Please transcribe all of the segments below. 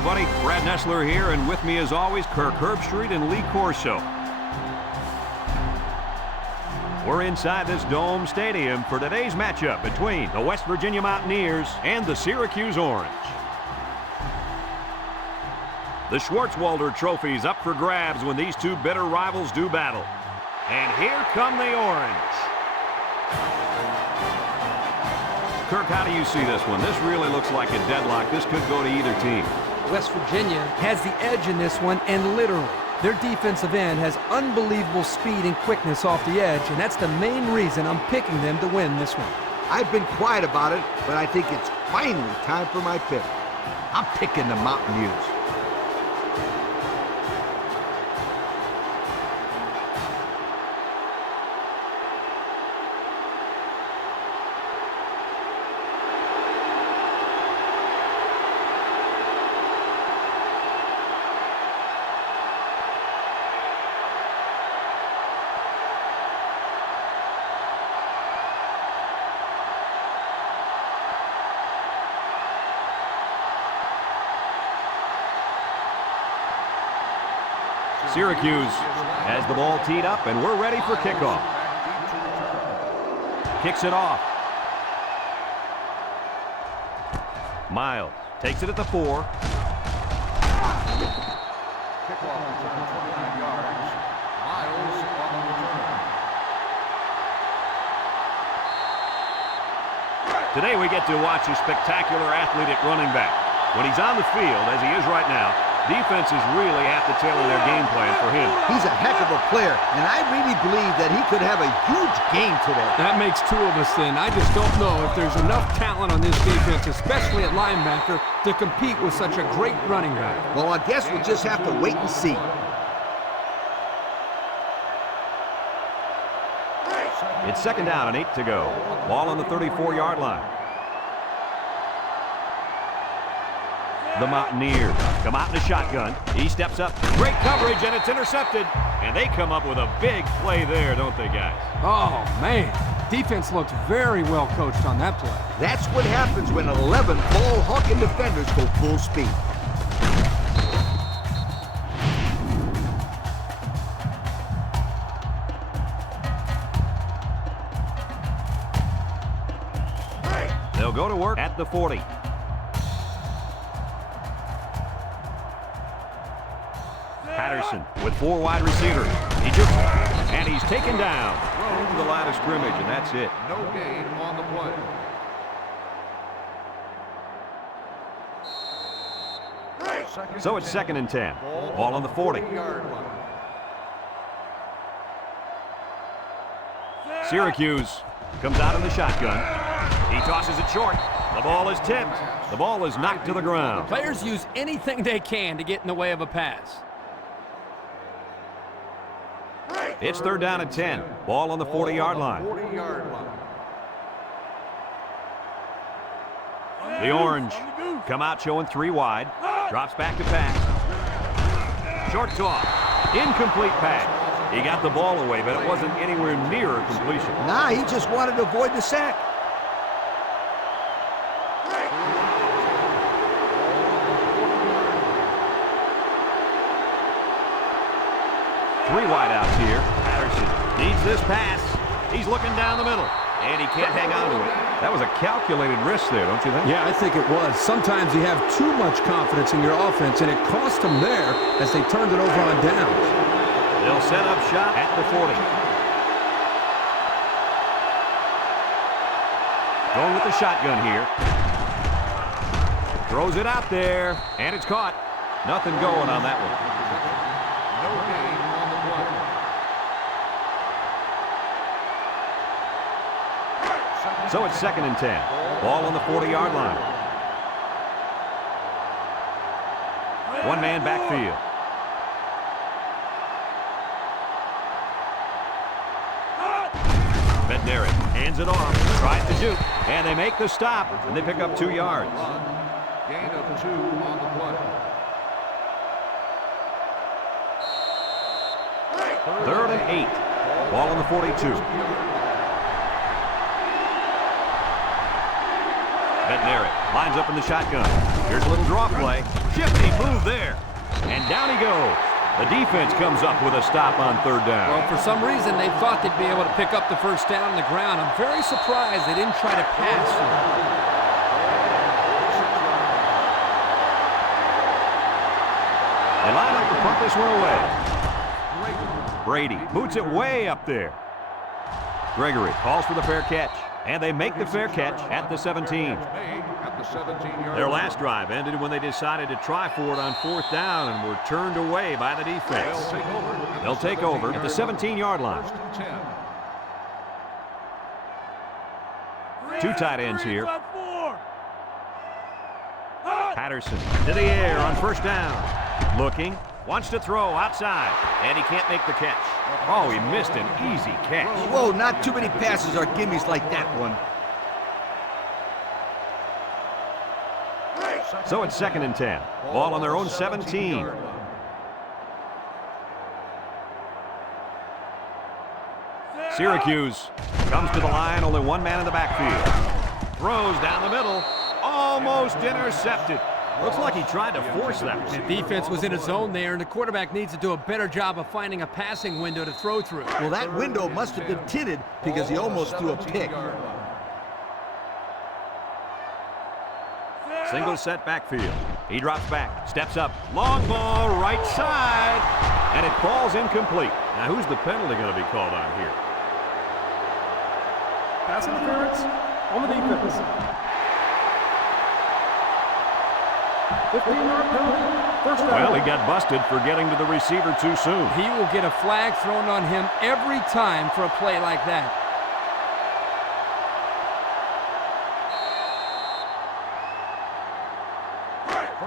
everybody. Brad Nessler here, and with me as always, Kirk Herbstreit and Lee Corso. We're inside this Dome Stadium for today's matchup between the West Virginia Mountaineers and the Syracuse Orange. The Schwartzwalder Trophy is up for grabs when these two bitter rivals do battle. And here come the Orange. Kirk, how do you see this one? This really looks like a deadlock. This could go to either team. West Virginia has the edge in this one, and literally, their defensive end has unbelievable speed and quickness off the edge, and that's the main reason I'm picking them to win this one. I've been quiet about it, but I think it's finally time for my pick. I'm picking the Mountaineers. Syracuse has the ball teed up, and we're ready for kickoff. Kicks it off. Miles takes it at the 4. Kickoff return 29 yards. Miles on the return. Today we get to watch a spectacular athlete at running back. When he's on the field, as he is right now, defenses really have to tailor their game plan for him. He's a heck of a player, and I really believe that he could have a huge game today. That makes two of us then. I just don't know if there's enough talent on this defense, especially at linebacker, to compete with such a great running back. Well, I guess we'll just have to wait and see. It's 2nd down and 8 to go. Ball on the 34-yard line. The Mountaineers come out in a shotgun. He steps up. Great coverage, and it's intercepted. And they come up with a big play there, don't they, guys? Oh, man. Defense looked very well coached on that play. That's what happens when 11 ball-hawking defenders go full speed. They'll go to work at the 40. Patterson with 4 wide receivers. He just, and he's taken down into the line of scrimmage, and that's it. No gain on the play. So it's 2nd and 10. Ball on the 40. Syracuse comes out in the shotgun. He tosses it short. The ball is tipped. The ball is knocked to the ground. Players use anything they can to get in the way of a pass. It's 3rd down and 10. Ball on the 40-yard line. The Orange come out showing 3 wide. Drops back to pass. Short toss. Incomplete pass. He got the ball away, but it wasn't anywhere near a completion. Nah, he just wanted to avoid the sack. Three wideouts here. Patterson needs this pass. He's looking down the middle, and he can't hang on to it. That was a calculated risk there, don't you think? Yeah, I think it was. Sometimes you have too much confidence in your offense, and it cost them there as they turned it over on downs. They'll set up shop at the 40. Going with the shotgun here. Throws it out there, and it's caught. Nothing going on that one. No gain on the play. So it's 2nd and 10. Ball on the 40-yard line. One man backfield. Ben hands it off, tries to shoot, and they make the stop, and they pick up 2 yards. Gain of 2 on the play. 3rd and 8. Ball on the 42. Ben lines up in the shotgun. Here's a little draw play. Shifty move there. And down he goes. The defense comes up with a stop on third down. Well, for some reason, they thought they'd be able to pick up the first down on the ground. I'm very surprised they didn't try to pass for it. They line up to punt this one away. Brady boots it way up there. Gregory calls for the fair catch. And they make the fair catch at the 17. Their last drive ended when they decided to try for it on fourth down and were turned away by the defense. They'll take over at the 17-yard line. Two tight ends here. Patterson to the air on first down. Looking, wants to throw outside, and he can't make the catch. Oh, he missed an easy catch. Whoa, not too many passes are gimmies like that one. So it's 2nd and 10. Ball on their own 17. Syracuse comes to the line, only one man in the backfield. Throws down the middle, almost intercepted. Looks like he tried to force that one. The defense was in a zone there, and the quarterback needs to do a better job of finding a passing window to throw through. Well, that window must have been tinted because he almost threw a pick. Single set backfield. He drops back, steps up, long ball right side, and it falls incomplete. Now, who's the penalty going to be called on here? Pass interference on the defense. 15-yard penalty. First down. Well, he got busted for getting to the receiver too soon. He will get a flag thrown on him every time for a play like that.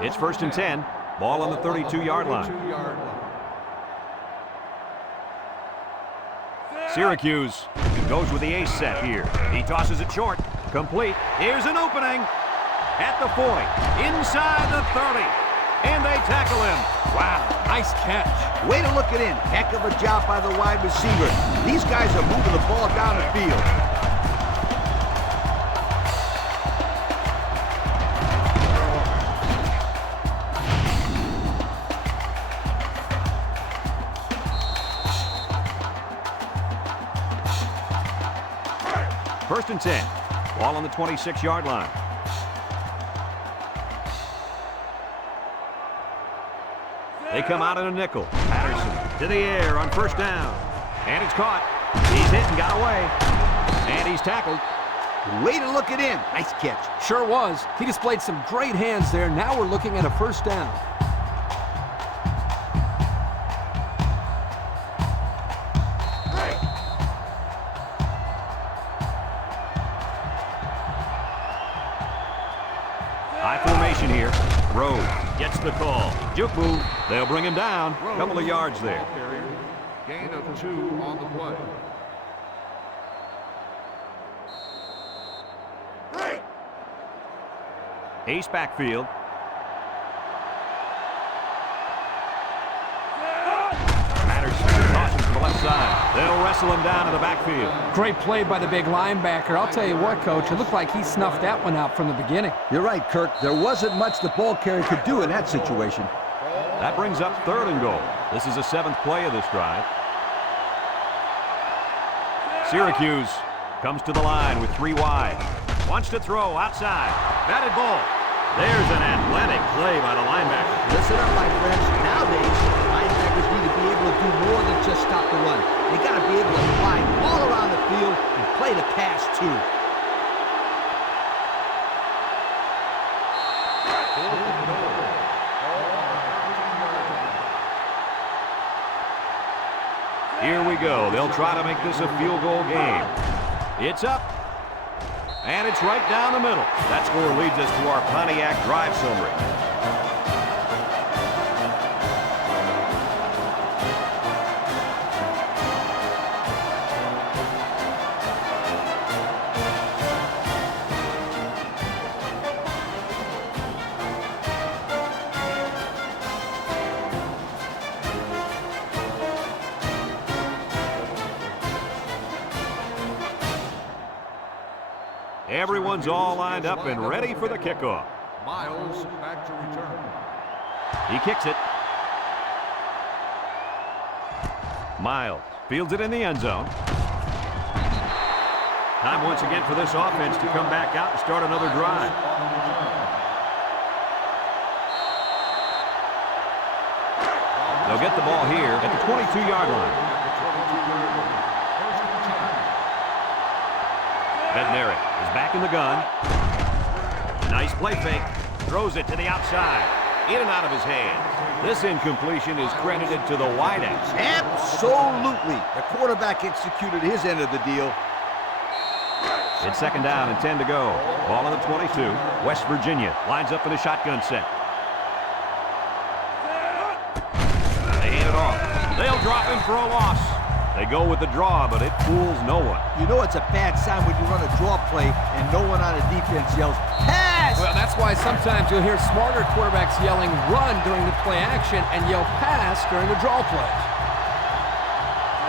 It's 1st and 10. Ball on the 32-yard line. Syracuse goes with the ace set here. He tosses it short. Complete. Here's an opening. At the 40. Inside the 30. And they tackle him. Wow, nice catch. Way to look it in. Heck of a job by the wide receiver. These guys are moving the ball down the field. First and 10. Ball on the 26-yard line. They come out in a nickel. Patterson to the air on first down. And it's caught. He's hit and got away. And he's tackled. Way to look it in. Nice catch. Sure was. He displayed some great hands there. Now we're looking at a first down. High formation here. Rhodes gets the call. Juke move. They'll bring him down. A couple of yards there. Gain of 2 on the play. Ace backfield. Patterson tosses to the left side. They'll wrestle him down to the backfield. Great play by the big linebacker. I'll tell you what, Coach, it looked like he snuffed that one out from the beginning. You're right, Kirk. There wasn't much the ball carrier could do in that situation. That brings up 3rd and goal. This is the 7th play of this drive. Syracuse comes to the line with 3 wide. Wants to throw outside. Batted ball. There's an athletic play by the linebacker. Listen up, my friends. Nowadays, linebackers need to be able to do more than just stop the run. They got to be able to fly all around the field and play the pass, too. Here we go. They'll try to make this a field goal game. It's up. And it's right down the middle. That score leads us to our Pontiac drive summary. Everyone's all lined up and ready for the kickoff. Miles back to return. He kicks it. Miles fields it in the end zone. Time once again for this offense to come back out and start another drive. They'll get the ball here at the 22-yard line. Bednarik is back in the gun. Nice play fake. Throws it to the outside. In and out of his hands. This incompletion is credited to the wideout. Absolutely. The quarterback executed his end of the deal. It's second down and 10 to go. Ball on the 22. West Virginia lines up in a shotgun set. They hand it off. They'll drop him for a loss. They go with the draw, but it fools no one. You know it's a bad sign when you run a draw play and no one on the defense yells, pass! Well, that's why sometimes you'll hear smarter quarterbacks yelling run during the play action and yell pass during the draw plays.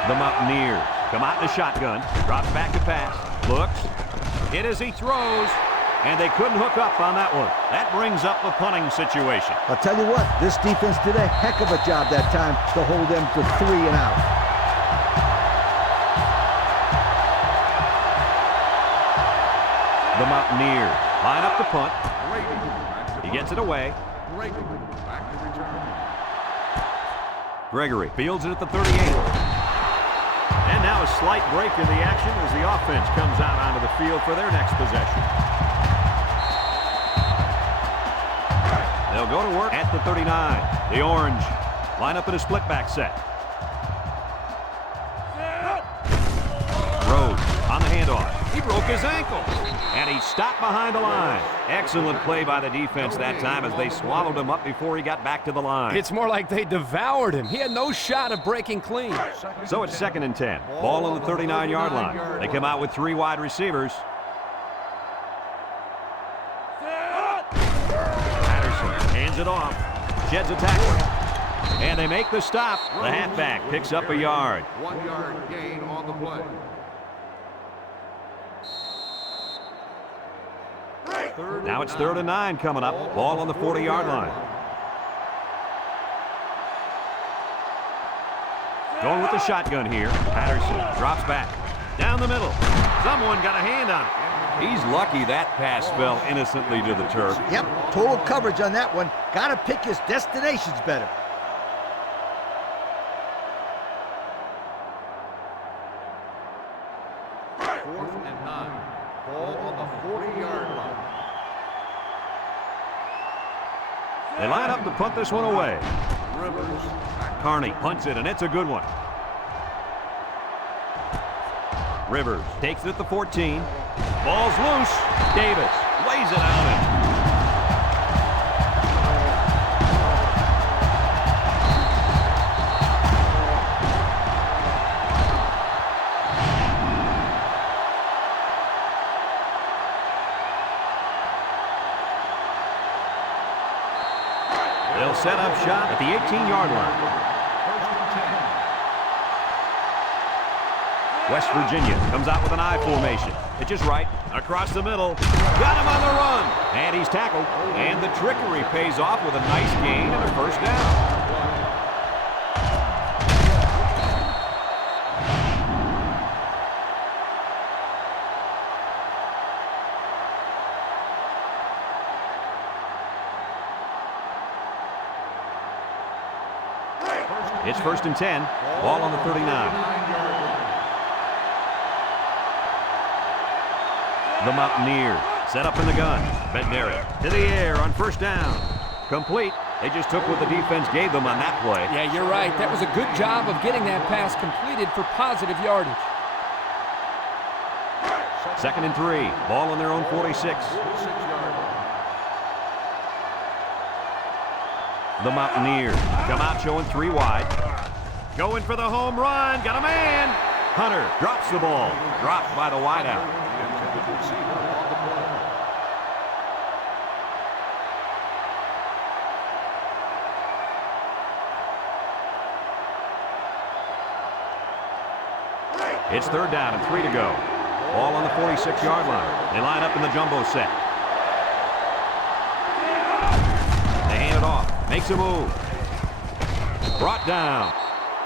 The Mountaineers come out in a shotgun. Drops back to pass. Looks. Hit as he throws. And they couldn't hook up on that one. That brings up the punting situation. I'll tell you what, this defense did a heck of a job that time to hold them to 3 and out. The Mountaineers line up the punt. He gets it away. Back to return. Gregory fields it at the 38. And now a slight break in the action as the offense comes out onto the field for their next possession. They'll go to work at the 39. The Orange line up in a split back set. Rhodes on the handoff. He broke his ankle. And he stopped behind the line. Excellent play by the defense that time as they swallowed him up before he got back to the line. It's more like they devoured him. He had no shot of breaking clean. So it's second and 10. Ball on the 39-yard line. They come out with 3 wide receivers. Patterson hands it off. Sheds a tackler. And they make the stop. The halfback picks up a yard. 1 yard gain on the play. Now it's 3rd and 9 coming up. Ball on the 40-yard line. Going with the shotgun here. Patterson drops back. Down the middle. Someone got a hand on it. He's lucky that pass fell innocently to the turf. Yep, total coverage on that one. Got to pick his destinations better. Fourth and 9. Ball on the 40-yard line. They line up to punt this one away. Rivers. Carney punts it, and it's a good one. Rivers takes it at the 14. Ball's loose. Davis lays it on him. They'll set up shop at the 18-yard line. West Virginia comes out with an I formation. Pitches right, across the middle. Got him on the run. And he's tackled. And the trickery pays off with a nice gain and a first down. It's 1st and 10. Ball on the 39. The Mountaineers set up in the gun. Bednarik to the air on 1st down. Complete. They just took what the defense gave them on that play. Yeah, you're right. That was a good job of getting that pass completed for positive yardage. 2nd and 3. Ball on their own 46. The Mountaineers come out showing 3 wide. Going for the home run. Got a man. Hunter drops the ball. Dropped by the wideout. It's 3rd down and 3 to go. Ball on the 46-yard line. They line up in the jumbo set. it off. Makes a move. Brought down.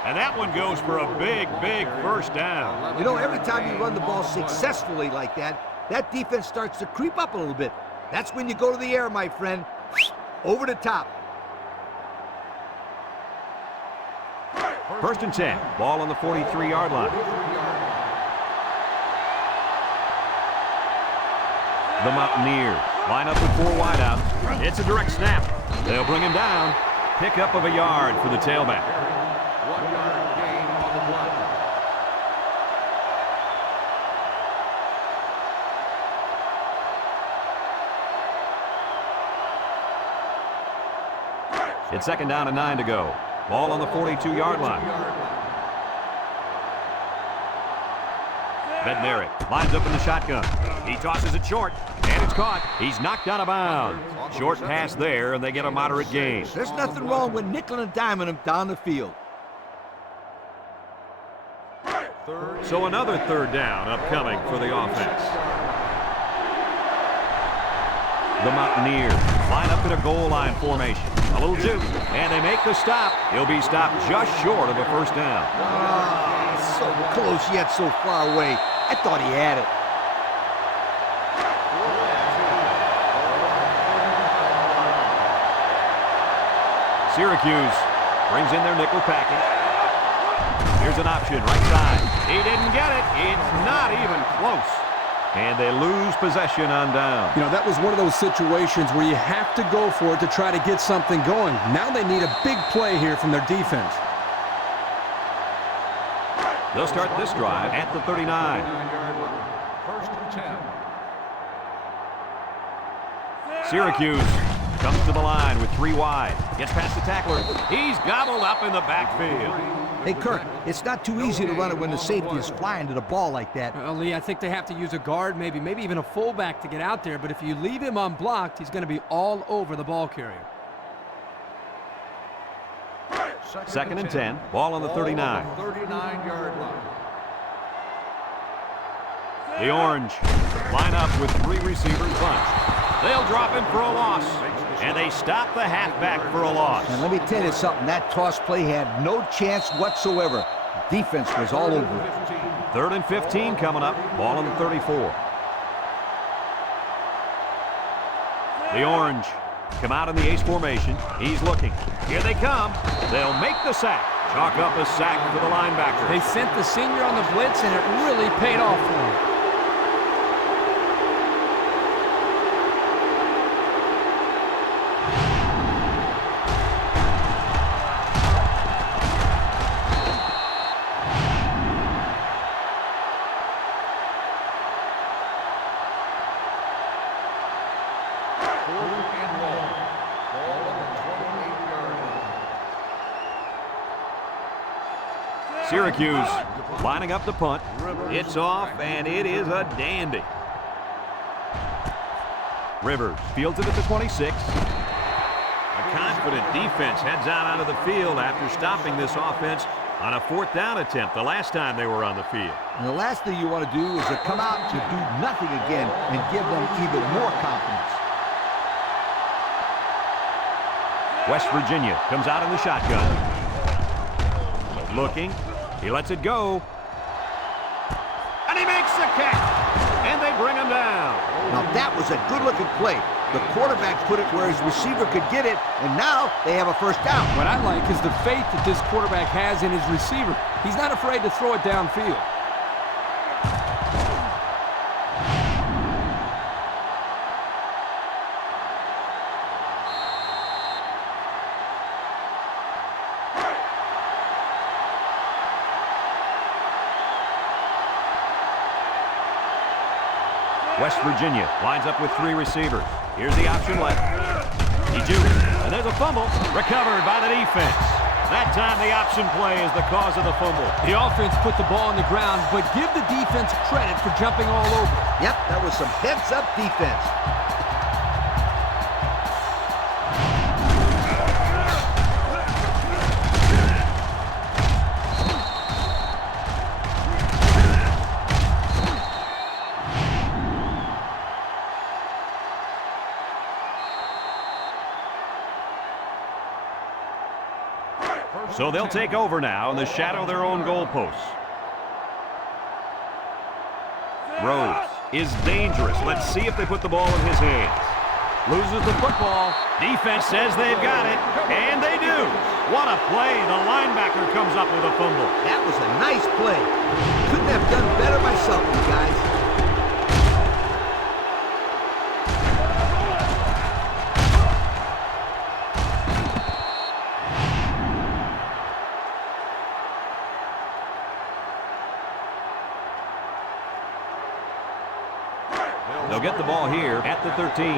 And that one goes for a big, big first down. You know, every time you run the ball successfully like that, that defense starts to creep up a little bit. That's when you go to the air, my friend. Over the top. First and 10. Ball on the 43-yard line. The Mountaineers line up with 4 wideouts. It's a direct snap. They'll bring him down. Pickup of a yard for the tailback. 1-yard gain on the play. It's second down and 9 to go. Ball on the 42-yard line. Bednarik lines up in the shotgun. He tosses it short, and it's caught. He's knocked out of bounds. Short pass there, and they get a moderate gain. There's nothing wrong with nickel and diming him down the field. So another third down upcoming for the offense. The Mountaineers line up in a goal line formation. A little juke, and they make the stop. He'll be stopped just short of a first down. So close yet so far away. I thought he had it. Syracuse brings in their nickel package. Here's an option right side. He didn't get it. It's not even close. And they lose possession on down. You know, that was one of those situations where you have to go for it to try to get something going. Now they need a big play here from their defense. They'll start this drive at the 39. 9-yard line. First and 10. Syracuse comes to the line with 3 wide. Gets past the tackler. He's gobbled up in the backfield. Hey, Kirk, it's not too easy to run it when the safety is flying to the ball like that. Well, Lee, I think they have to use a guard, maybe even a fullback to get out there. But if you leave him unblocked, he's going to be all over the ball carrier. Second and 10. Ball on the 39. 39-yard line. The Orange line up with 3 receivers bunched. They'll drop him for a loss. And they stop the halfback for a loss. And let me tell you something, that toss play had no chance whatsoever. Defense was all over it. 3rd and 15 coming up. Ball on the 34. The Orange come out in the ace formation. He's looking. Here they come. They'll make the sack. Chalk up a sack for the linebacker. They sent the senior on the blitz, and it really paid off for him. Syracuse lining up the punt. It's off, and it is a dandy. Rivers fields it at the 26. A confident defense heads out onto the field after stopping this offense on a 4th down attempt the last time they were on the field. And the last thing you want to do is to come out to do nothing again and give them even more confidence. West Virginia comes out in the shotgun. Looking. He lets it go. And he makes the catch. And they bring him down. Now that was a good-looking play. The quarterback put it where his receiver could get it, and now they have a first down. What I like is the faith that this quarterback has in his receiver. He's not afraid to throw it downfield. West Virginia lines up with 3 receivers. Here's the option left. He jukes, and there's a fumble recovered by the defense. That time the option play is the cause of the fumble. The offense put the ball on the ground, but give the defense credit for jumping all over. Yep, that was some heads-up defense. So they'll take over now in the shadow of their own goalposts. Rhodes is dangerous. Let's see if they put the ball in his hands. Loses the football. Defense says they've got it, and they do. What a play. The linebacker comes up with a fumble. That was a nice play. Couldn't have done better myself, you guys. They'll get the ball here at the 13.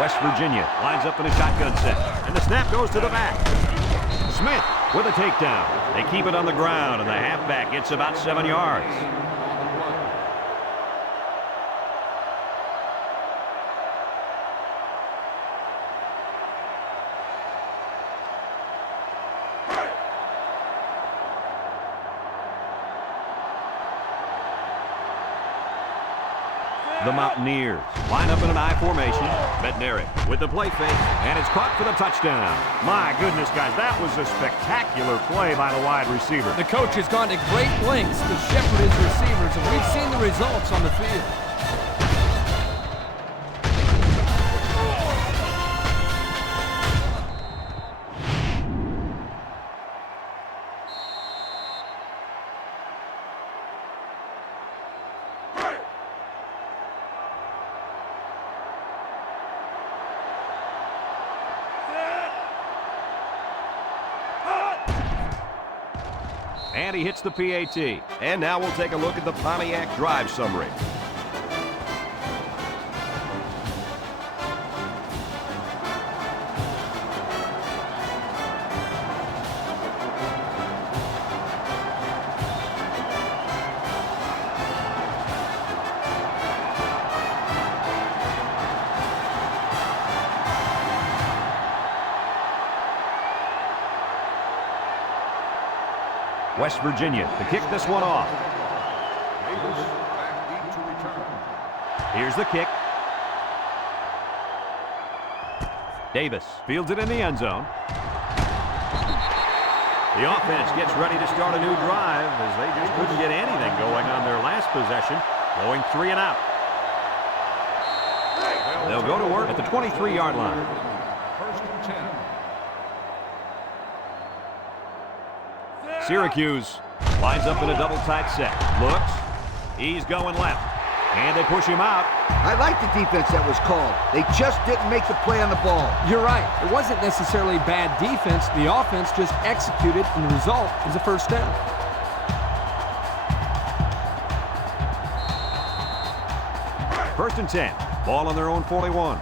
West Virginia lines up in a shotgun set, and the snap goes to the back. Smith with a takedown. They keep it on the ground, and the halfback gets about 7 yards. The Mountaineers line up in an I formation. Bednarik with the play fake, and it's caught for the touchdown. My goodness, guys, that was a spectacular play by the wide receiver. The coach has gone to great lengths to shepherd his receivers, and we've seen the results on the field. And he hits the PAT. And now we'll take a look at the Pontiac drive summary. West Virginia to kick this one off. Here's the kick. Davis fields it in the end zone. The offense gets ready to start a new drive as they just couldn't get anything going on their last possession, going 3 and out. They'll go to work at the 23-yard line. Syracuse lines up in a double tight set. Looks. He's going left. And they push him out. I like the defense that was called. They just didn't make the play on the ball. You're right. It wasn't necessarily bad defense. The offense just executed, and the result is a first down. First and 10. Ball on their own 41.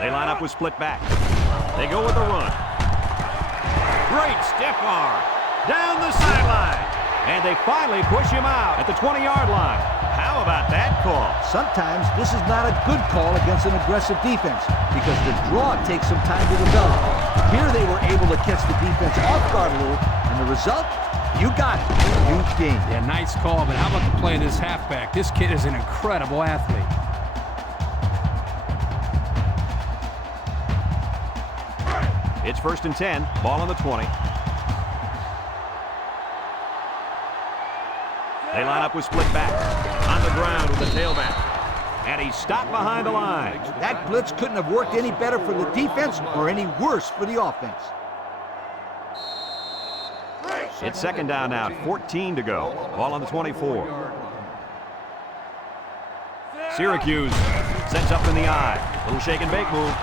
They line up with split back. They go with the run. Great stiff arm. Down the sideline. And they finally push him out at the 20-yard line. How about that call? Sometimes this is not a good call against an aggressive defense because the draw takes some time to develop. Here they were able to catch the defense off guard a little, and the result, you got it. Huge game. Yeah, nice call, but how about the play of this halfback? This kid is an incredible athlete. It's first and 10. Ball on the 20. They line up with split back. On the ground with the tailback. And he's stopped behind the line. That blitz couldn't have worked any better for the defense or any worse for the offense. It's second down now. 14 to go. Ball on the 24. Syracuse sets up in the eye. Little shake and bake move.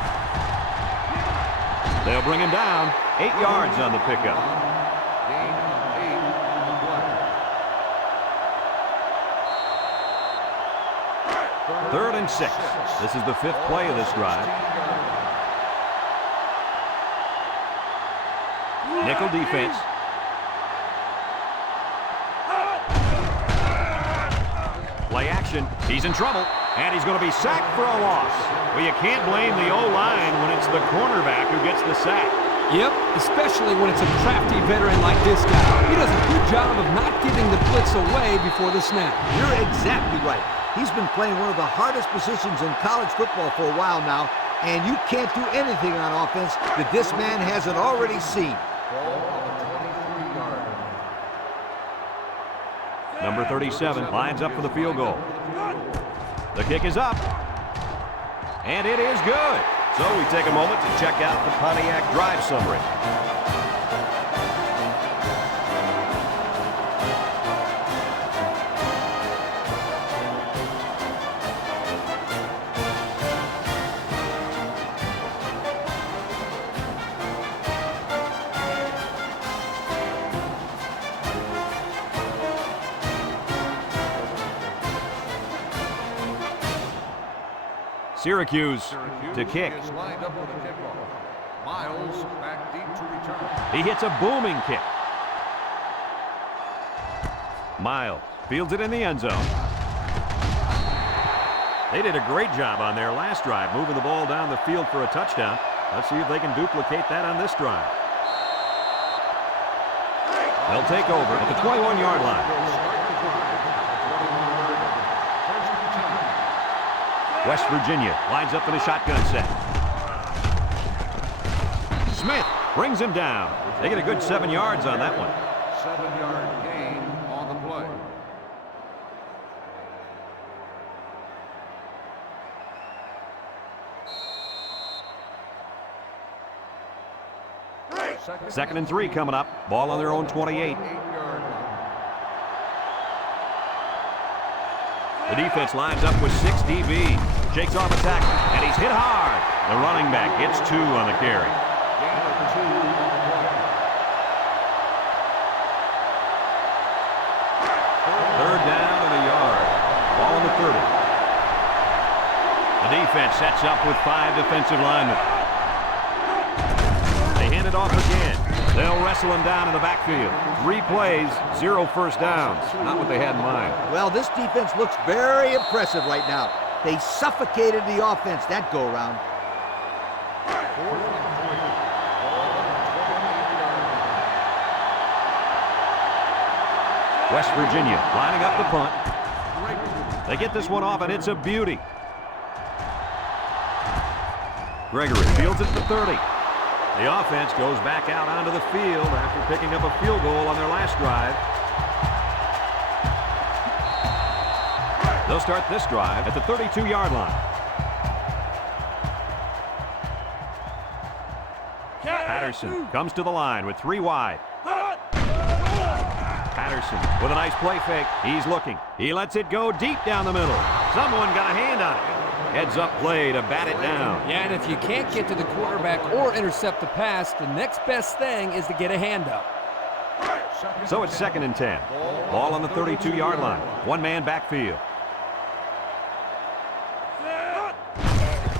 They'll bring him down. 8 yards on the pickup. Third and 6. This is the 5th play of this drive. Nickel defense. Play action. He's in trouble. And he's going to be sacked for a loss. Well, you can't blame the O-line when it's the cornerback who gets the sack. Yep, especially when it's a crafty veteran like this guy. He does a good job of not giving the blitz away before the snap. You're exactly right. He's been playing one of the hardest positions in college football for a while now, and you can't do anything on offense that this man hasn't already seen. Ball on the 23-yard line. Number 37 lines up for the field goal. The kick is up. And it is good. So we take a moment to check out the Pontiac drive summary. Syracuse to kick. Is lined up for the kickoff. Miles back deep to return. He hits a booming kick. Miles fields it in the end zone. They did a great job on their last drive, moving the ball down the field for a touchdown. Let's see if they can duplicate that on this drive. They'll take over at the 21-yard line. West Virginia lines up in a shotgun set. Smith brings him down. They get a good 7 yards on that one. 7-yard gain on the play. Second and 3 coming up. Ball on their own 28. 8-yard line. The defense lines up with 6 DBs. Shakes off a tackle, and he's hit hard. The running back gets 2 on the carry. Gain of 2 on the play. Third down and a yard. Ball on the 30. The defense sets up with 5 defensive linemen. They hand it off again. They'll wrestle him down in the backfield. 3 plays, 0 first downs. Not what they had in mind. Well, this defense looks very impressive right now. They suffocated the offense that go-around. 4th and 3. Ball on the 28-yard line. West Virginia lining up the punt. They get this one off, and it's a beauty. Gregory fields it at the 30. The offense goes back out onto the field after picking up a field goal on their last drive. They'll start this drive at the 32-yard line. Patterson comes to the line with 3 wide. Patterson with a nice play fake. He's looking. He lets it go deep down the middle. Someone got a hand on it. Heads up play to bat it down. Yeah, and if you can't get to the quarterback or intercept the pass, the next best thing is to get a hand up. So it's 2nd and 10. Ball on the 32-yard line. 1-man backfield.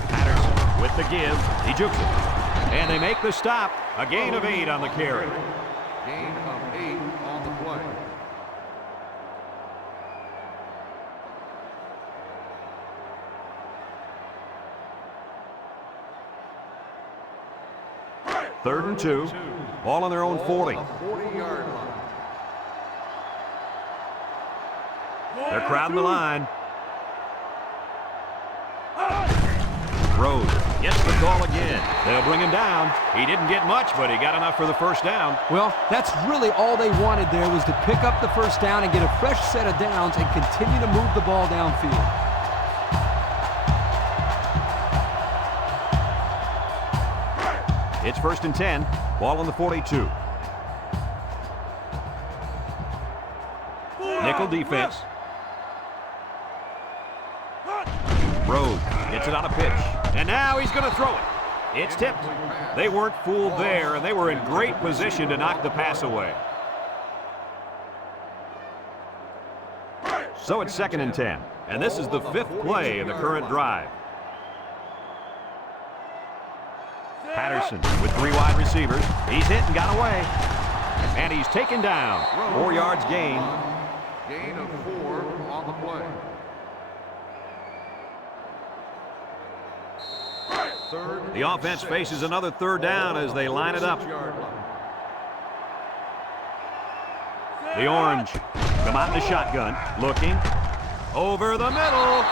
Patterson with the give. He jukes it. And they make the stop. A gain of 8 on the carry. Gain of 8 on the play. Third and 2. Ball on their own 40. On the 40-yard line. They're crowding the line. Rhodes gets the call again. They'll bring him down. He didn't get much, but he got enough for the first down. Well, that's really all they wanted there was to pick up the first down and get a fresh set of downs and continue to move the ball downfield. It's 1st and 10. Ball on the 42. Nickel defense. Rhodes gets it on a pitch. And now he's going to throw it. It's tipped. They weren't fooled there, and they were in great position to knock the pass away. So it's 2nd and 10. And this is the 5th play of the current drive. Patterson with 3 wide receivers. He's hit and got away. And he's taken down. 4 yards gain. Gain of 4 on the play. The offense faces another 3rd down as they line it up. The Orange come out in the shotgun, looking. Over the middle.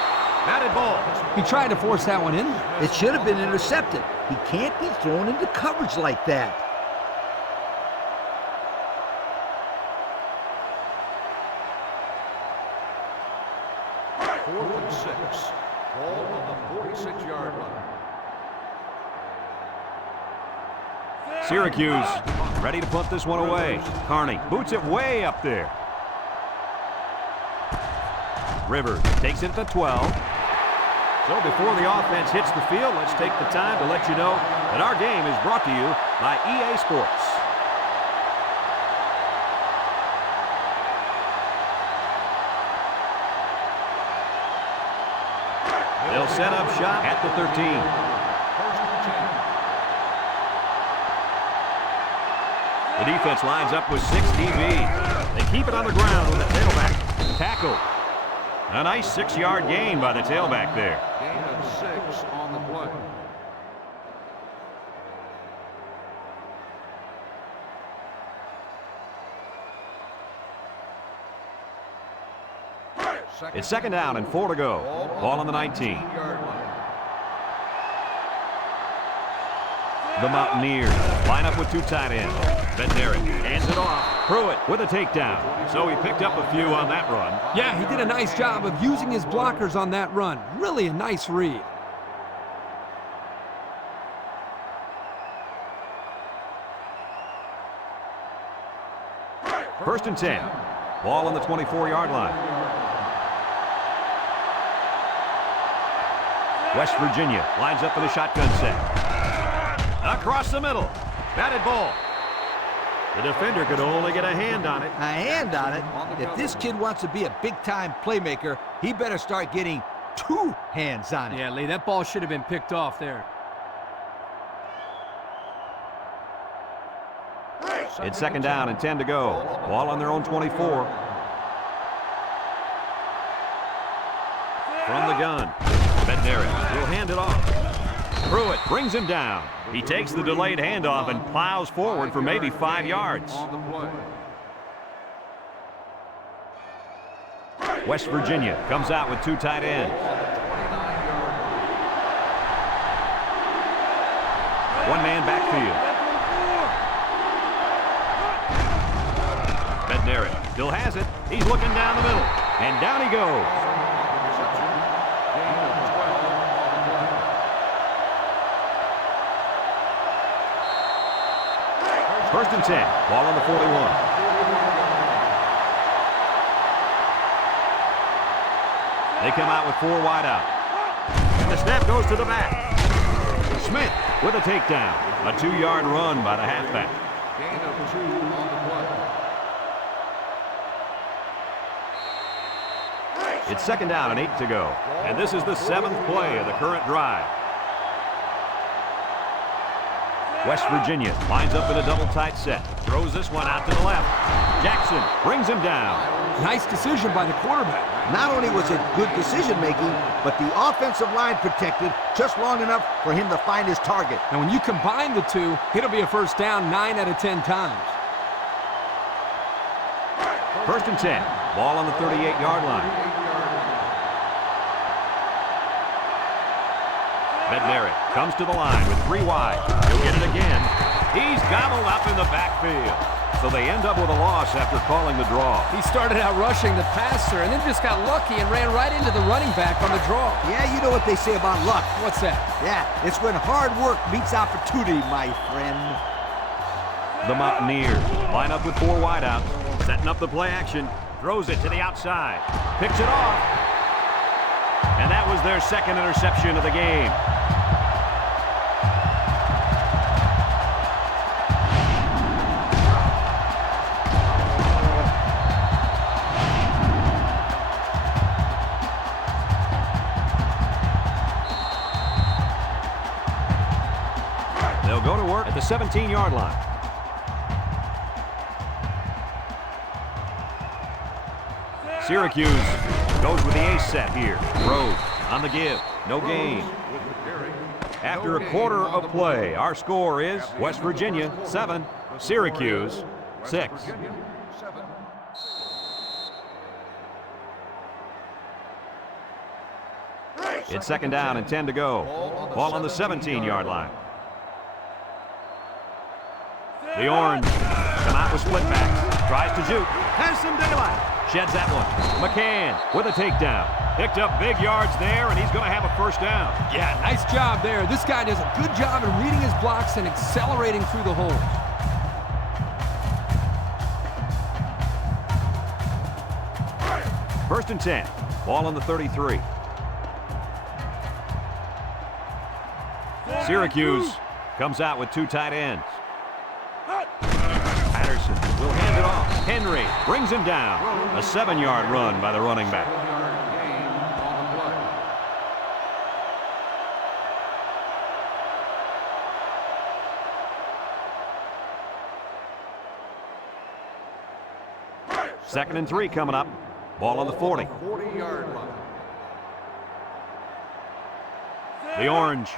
Batted ball. He tried to force that one in. It should have been intercepted. He can't be thrown into coverage like that. Fourth and 6. Ball on the 46-yard line. Syracuse ready to punt this one away. Carney boots it way up there. Rivers takes it at the 12. So before the offense hits the field, let's take the time to let you know that our game is brought to you by EA Sports. They'll set up shop at the 13. First and 10. The defense lines up with 6 DBs. They keep it on the ground with the tailback. Tackle. A nice 6-yard gain by the tailback there. Gain of 6 on the play. It's second down and 4 to go. Ball on the 19. 19-yard line. The Mountaineers line up with 2 tight ends. Ben Schwartzwalder hands it off. Pruitt with a takedown. So he picked up a few on that run. Yeah, he did a nice job of using his blockers on that run. Really a nice read. First and 10. Ball on the 24-yard line. West Virginia lines up for the shotgun set. Across the middle. Batted ball. The defender could only get a hand on it. A hand on it. If this kid wants to be a big-time playmaker, he better start getting 2 hands on it. Yeah, Lee, that ball should have been picked off there. It's second down and 10 to go. Ball on their own 24. From the gun. Bednarik will hand it off. Pruitt brings him down. He takes the delayed handoff and plows forward for maybe 5 yards. On the play. West Virginia comes out with 2 tight ends. 29-yard line. One man backfield. Bednarik still has it. He's looking down the middle. And down he goes. Gain of 12 on the play. First and 10. Ball on the 41. They come out with 4 wide out. And the snap goes to the back. Smith with a takedown. A 2-yard run by the halfback. Gain of 2 on the play. It's second down and 8 to go. And this is the 7th play of the current drive. West Virginia lines up in a double tight set. Throws this one out to the left. Jackson brings him down. Nice decision by the quarterback. Not only was it good decision-making, but the offensive line protected just long enough for him to find his target. And when you combine the two, it'll be a first down 9 out of 10 times. First and 10. Ball on the 38-yard line. Bednarik comes to the line with 3 wide. He'll get it again. He's gobbled up in the backfield. So they end up with a loss after calling the draw. He started out rushing the passer and then just got lucky and ran right into the running back on the draw. Yeah, you know what they say about luck. What's that? Yeah, it's when hard work meets opportunity, my friend. The Mountaineers line up with 4 wideouts. Setting up the play action. Throws it to the outside. Picks it off. And that was their second interception of the game. They'll go to work at the 17-yard line. Syracuse goes with the ace set here. Rhodes on the give. No gain. After a quarter of play, our score is West Virginia 7, Syracuse 6. It's second down and 10 to go. Ball on the 17-yard line. The Orange come out with split backs. Tries to juke. Has some daylight. Sheds that one. McCann with a takedown. Picked up big yards there, and he's going to have a first down. Yeah, nice job there. This guy does a good job in reading his blocks and accelerating through the holes. First and 10. Ball on the 33. Syracuse comes out with two tight ends. Patterson will hand it off. Henry brings him down. A 7-yard run by the running back. 7-yard gain on the play. Second and 3 coming up. Ball on the 40. 40-yard line. The Orange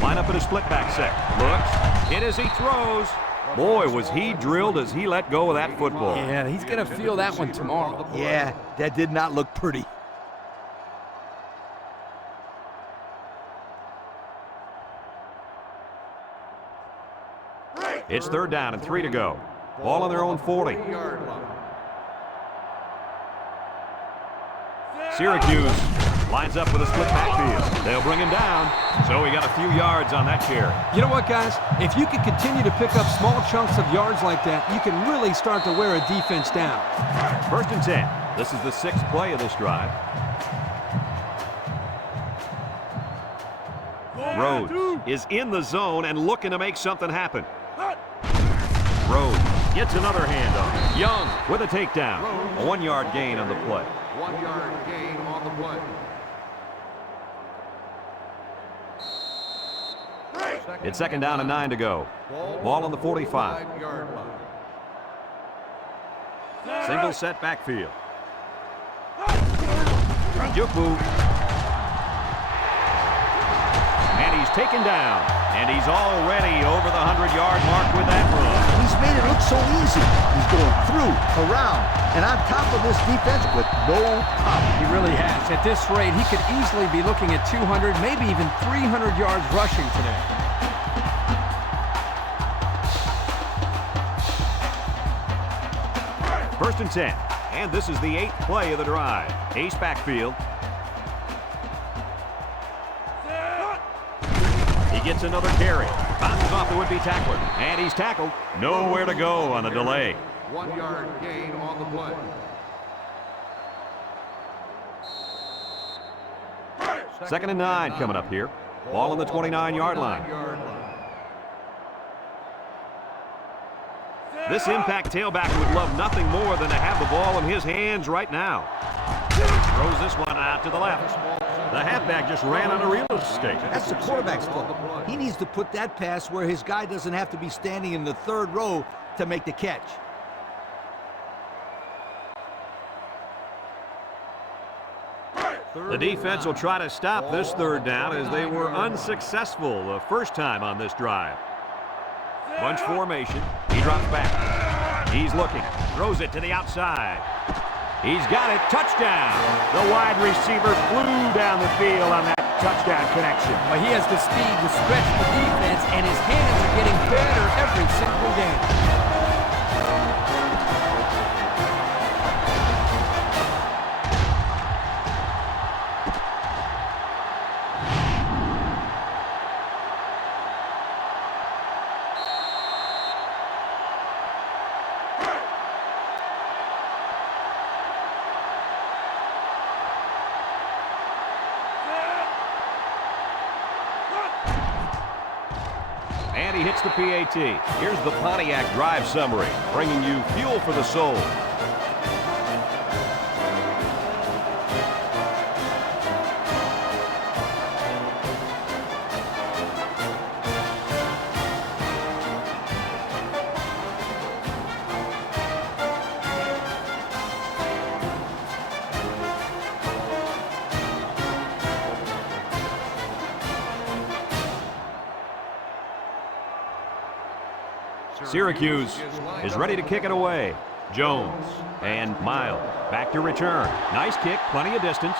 line up in a split back set. Looks, hit as he throws. Boy, was he drilled as he let go of that football. Yeah, he's going to feel that one tomorrow. Yeah, that did not look pretty. It's third down and 3 to go. Ball on their own 40. 40-yard line. Syracuse lines up with a split backfield. They'll bring him down. So we got a few yards on that carry. You know what, guys? If you can continue to pick up small chunks of yards like that, you can really start to wear a defense down. First and 10. This is the 6th play of this drive. Rhodes is in the zone and looking to make something happen. Rhodes gets another handoff. Young with a takedown. A 1-yard gain on the play. 1-yard gain on the play. It's second down and 9 to go. Ball on the 45. 5-yard line. Single set backfield. Juku. And he's taken down. And he's already over the 100-yard mark with that run. He's made it look so easy. He's going through, around, and on top of this defense with no problem. He really has. At this rate, he could easily be looking at 200, maybe even 300 yards rushing today. First and 10. And this is the 8th play of the drive. Ace backfield. He gets another carry. Bounces off the would-be tackler. And he's tackled. Nowhere to go on the delay. 1-yard gain on the play. Second and 9 coming up here. Ball on the 29-yard line. 29-yard line. This impact tailback would love nothing more than to have the ball in his hands right now. Throws this one out to the left. The halfback just ran out of real estate. That's the quarterback's fault. He needs to put that pass where his guy doesn't have to be standing in the third row to make the catch. The defense will try to stop this third down as they were unsuccessful the first time on this drive. Bunch formation. He drops back. He's looking. Throws it to the outside. He's got it. Touchdown. The wide receiver flew down the field on that touchdown connection. But he has the speed to stretch the defense, and his hands are getting better every single game. And he hits the PAT. Here's the Pontiac drive summary, bringing you fuel for the soul. Syracuse is ready to kick it away. Jones and Miles back to return. Nice kick, plenty of distance.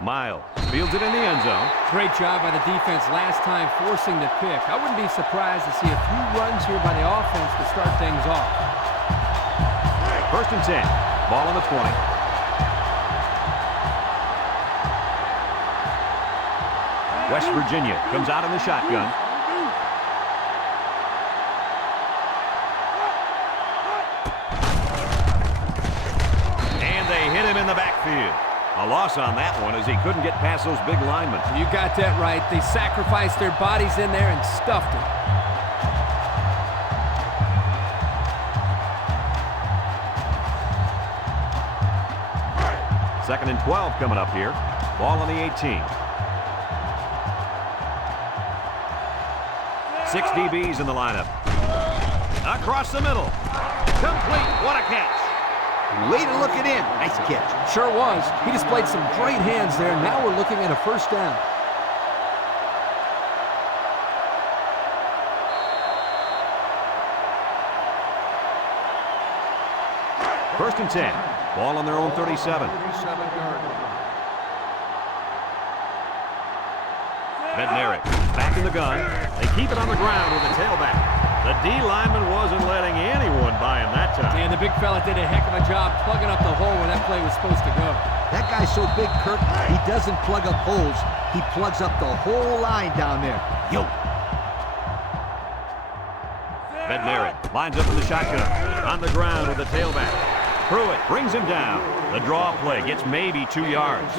Miles fields it in the end zone. Great job by the defense last time forcing the pick. I wouldn't be surprised to see a few runs here by the offense to start things off. 1st and 10. Ball on the 20. West Virginia comes out in the shotgun. And they hit him in the backfield. A loss on that one as he couldn't get past those big linemen. You got that right. They sacrificed their bodies in there and stuffed it. 2nd and 12 coming up here. Ball on the 18. 6 DBs in the lineup. Across the middle. Complete. What a catch. Way to look it in. Nice catch. Sure was. He displayed some great hands there. Now we're looking at a first down. First and 10. Ball on their own 37. 37-yard line. Bednarik back in the gun. They keep it on the ground with the tailback. The D lineman wasn't letting anyone by him that time. And the big fella did a heck of a job plugging up the hole where that play was supposed to go. That guy's so big, Kirk, he doesn't plug up holes. He plugs up the whole line down there. Yo. Bednarik lines up in the shotgun. On the ground with the tailback. Pruitt brings him down. The draw play gets maybe 2 yards.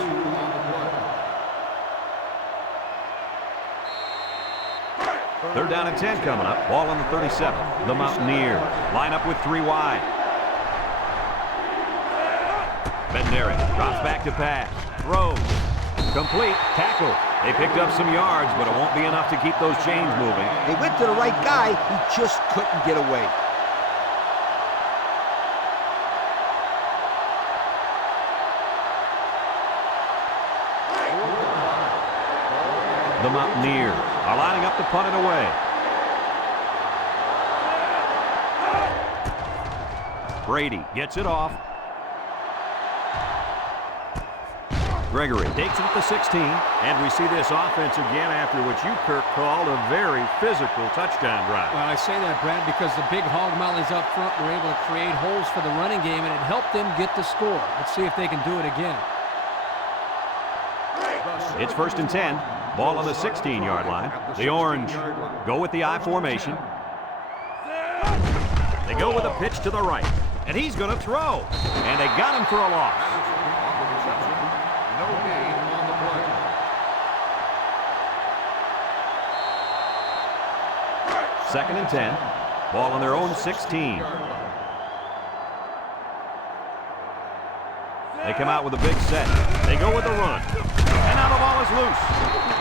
Third down and 10 coming up. Ball on the 37. The Mountaineers line up with 3 wide. Bednarik drops back to pass. Throws. Complete. Tackle. They picked up some yards, but it won't be enough to keep those chains moving. They went to the right guy. He just couldn't get away. The Mountaineers are lining up to punt it away. Brady gets it off. Gregory takes it at the 16. And we see this offense again after what you, Kirk, called a very physical touchdown drive. Well, I say that, Brad, because the big hog mollies up front were able to create holes for the running game, and it helped them get the score. Let's see if they can do it again. It's 1st and 10. Ball on the 16-yard line. The Orange go with the I formation. They go with a pitch to the right. And he's going to throw. And they got him for a loss. No gain on the play. 2nd and 10. Ball on their own 16. They come out with a big set. They go with the run. And now the ball is loose.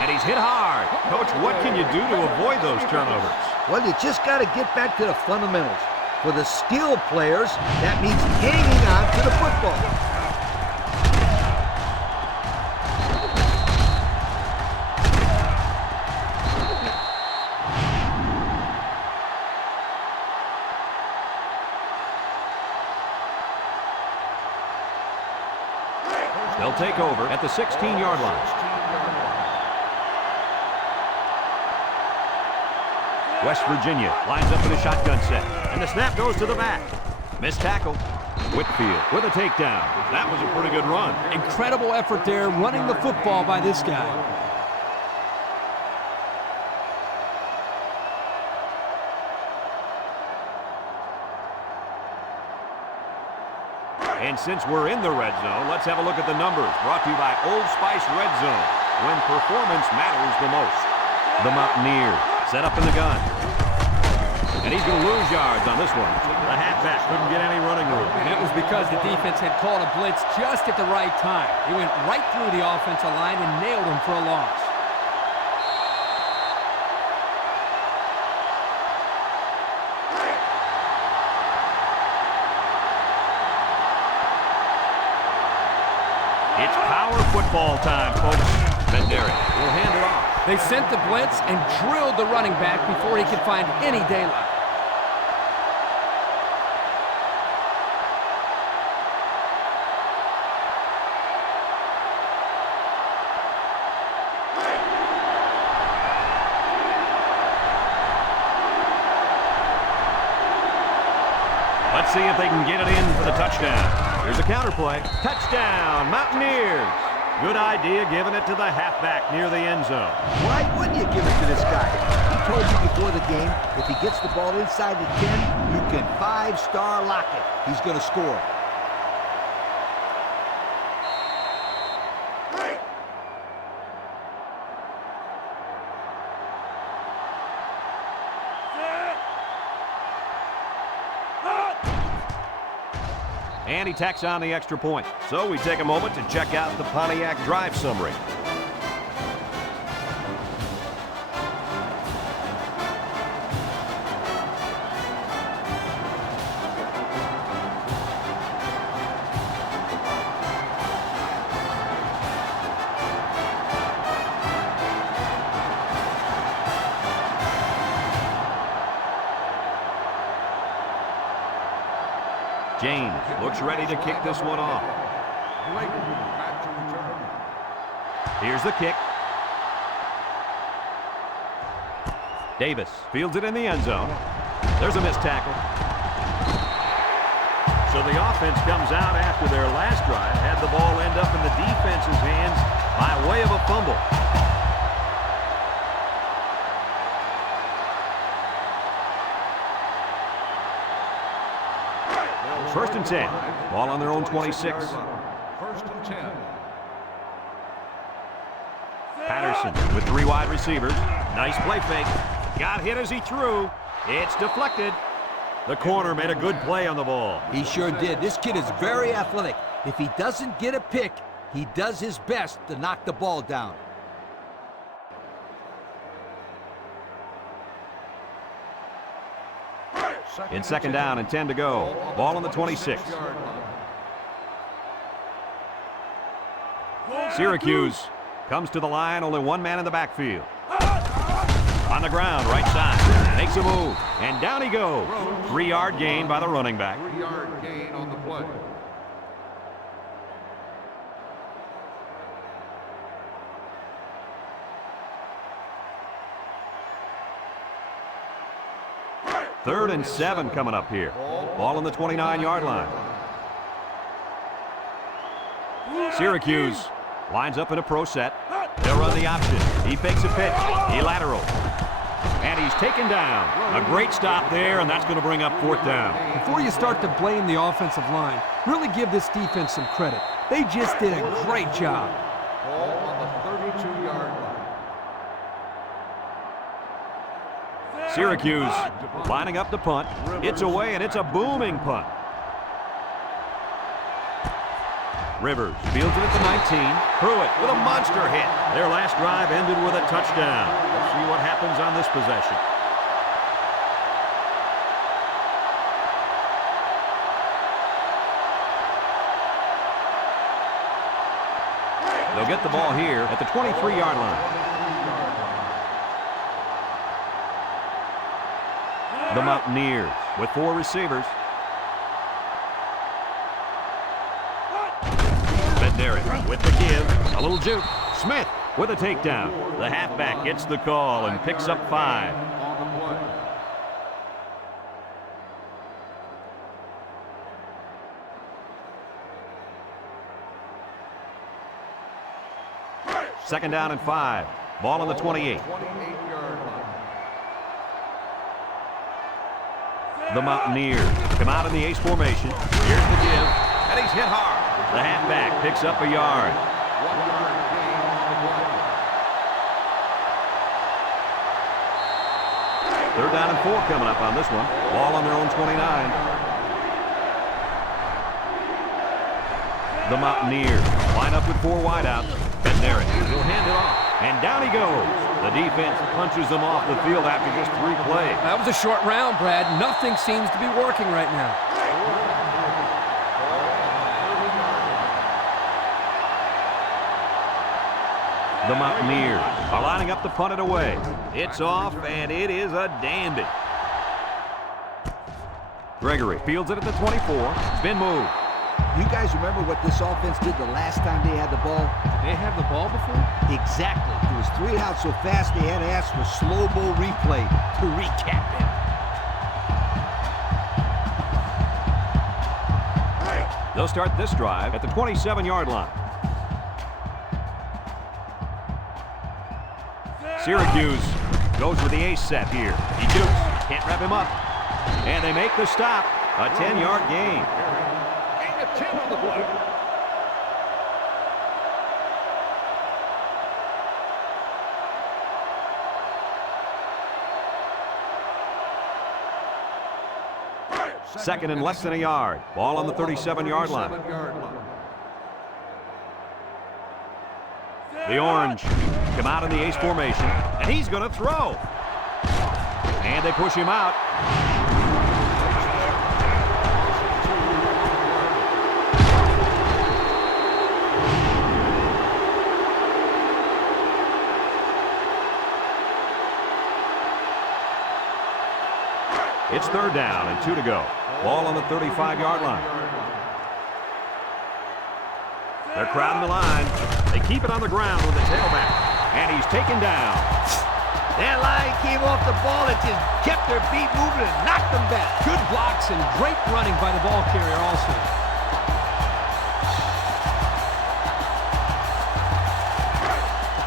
And he's hit hard. Coach, what can you do to avoid those turnovers? Well, you just got to get back to the fundamentals. For the skilled players, that means hanging on to the football. They'll take over at the 16-yard line. West Virginia lines up in a shotgun set. And the snap goes to the back. Missed tackle. Whitfield with a takedown. That was a pretty good run. Incredible effort there running the football by this guy. And since we're in the red zone, let's have a look at the numbers. Brought to you by Old Spice Red Zone, when performance matters the most. The Mountaineers set up in the gun. And he's going to lose yards on this one. The halfback couldn't get any running room. And that was because the defense had called a blitz just at the right time. He went right through the offensive line and nailed him for a loss. It's power football time, folks. Bednarik will hand it off. They sent the blitz and drilled the running back before he could find any daylight. Let's see if they can get it in for the touchdown. Here's a counter play. Touchdown, Mountaineers. Good idea giving it to the halfback near the end zone. Why wouldn't you give it to this guy? He told you before the game, if he gets the ball inside the 10, you can 5-star lock it. He's going to score. And he tacks on the extra point. So we take a moment to check out the Pontiac drive summary. James looks ready to kick this one off. Back to return. Here's the kick. Davis fields it in the end zone. There's a missed tackle. So the offense comes out after their last drive, had the ball end up in the defense's hands by way of a fumble. First and 10. Ball on their own 26. First and 10. Patterson with 3 wide receivers. Nice play fake. Got hit as he threw. It's deflected. The corner made a good play on the ball. He sure did. This kid is very athletic. If he doesn't get a pick, he does his best to knock the ball down. In second down and 10 to go. Ball on the 26. Syracuse comes to the line, only one man in the backfield. On the ground, right side. Makes a move, and down he goes. 3-yard gain by the running back. 3-yard gain on the play. Third and 7 coming up here. Ball on the 29-yard line. Syracuse lines up in a pro set. They'll run the option. He fakes a pitch. He lateral. And he's taken down. A great stop there, and that's going to bring up 4th down. Before you start to blame the offensive line, really give this defense some credit. They just did a great job. Ball on the 32-yard line. Syracuse lining up the punt. It's away, and it's a booming punt. Rivers fields it at the 19. Pruitt with a monster hit. Their last drive ended with a touchdown. Let's see what happens on this possession. They'll get the ball here at the 23-yard line. The Mountaineers with 4 receivers. With the give, a little juke. Smith with a takedown. The halfback gets the call and picks up 5. On the play. Second down and 5. Ball on the 28. 28-yard line. The Mountaineers come out in the ace formation. Here's the give, and he's hit hard. The halfback picks up a yard. 1-yard gain on the play. Third down and 4 coming up on this one. Ball on their own 29. The Mountaineers line up with 4 wideouts. Ben will hand it off, and down he goes. The defense punches them off the field after just 3 plays. That was a short round, Brad. Nothing seems to be working right now. The Mountaineers are lining up to punt it away. It's off, and it is a dandy. Gregory fields it at the 24. Spin move. You guys remember what this offense did the last time they had the ball? They have the ball before? Exactly. It was 3 out so fast they had to ask for slow-mo replay to recap it. They'll start this drive at the 27-yard line. Syracuse goes with the ace set here. He shoots. Can't wrap him up. And they make the stop. A 10-yard gain. Gain of 10 on the play. Second and less than a yard. Ball on the 37-yard line. The Orange come out in the ace formation, and he's going to throw. And they push him out. It's third down and 2 to go. Ball on the 35-yard line. They're crowding the line. They keep it on the ground with the tailback. And he's taken down. That line came off the ball. It just kept their feet moving and knocked them back. Good blocks and great running by the ball carrier also.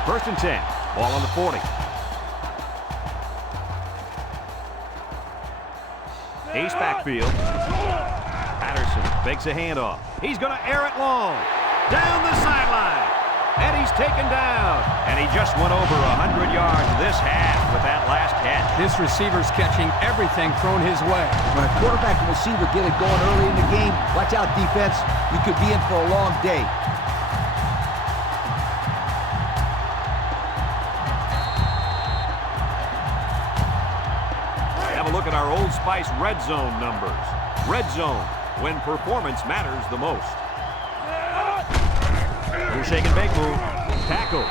First and 10. Ball on the 40. Ace backfield. Patterson fakes a handoff. He's going to air it long. Down the sideline. And he's taken down. And he just went over 100 yards this half with that last catch. This receiver's catching everything thrown his way. When a quarterback and receiver get it going early in the game, watch out, defense. You could be in for a long day. Have a look at our Old Spice red zone numbers. Red zone, when performance matters the most. Little shake and bake move. Tackle.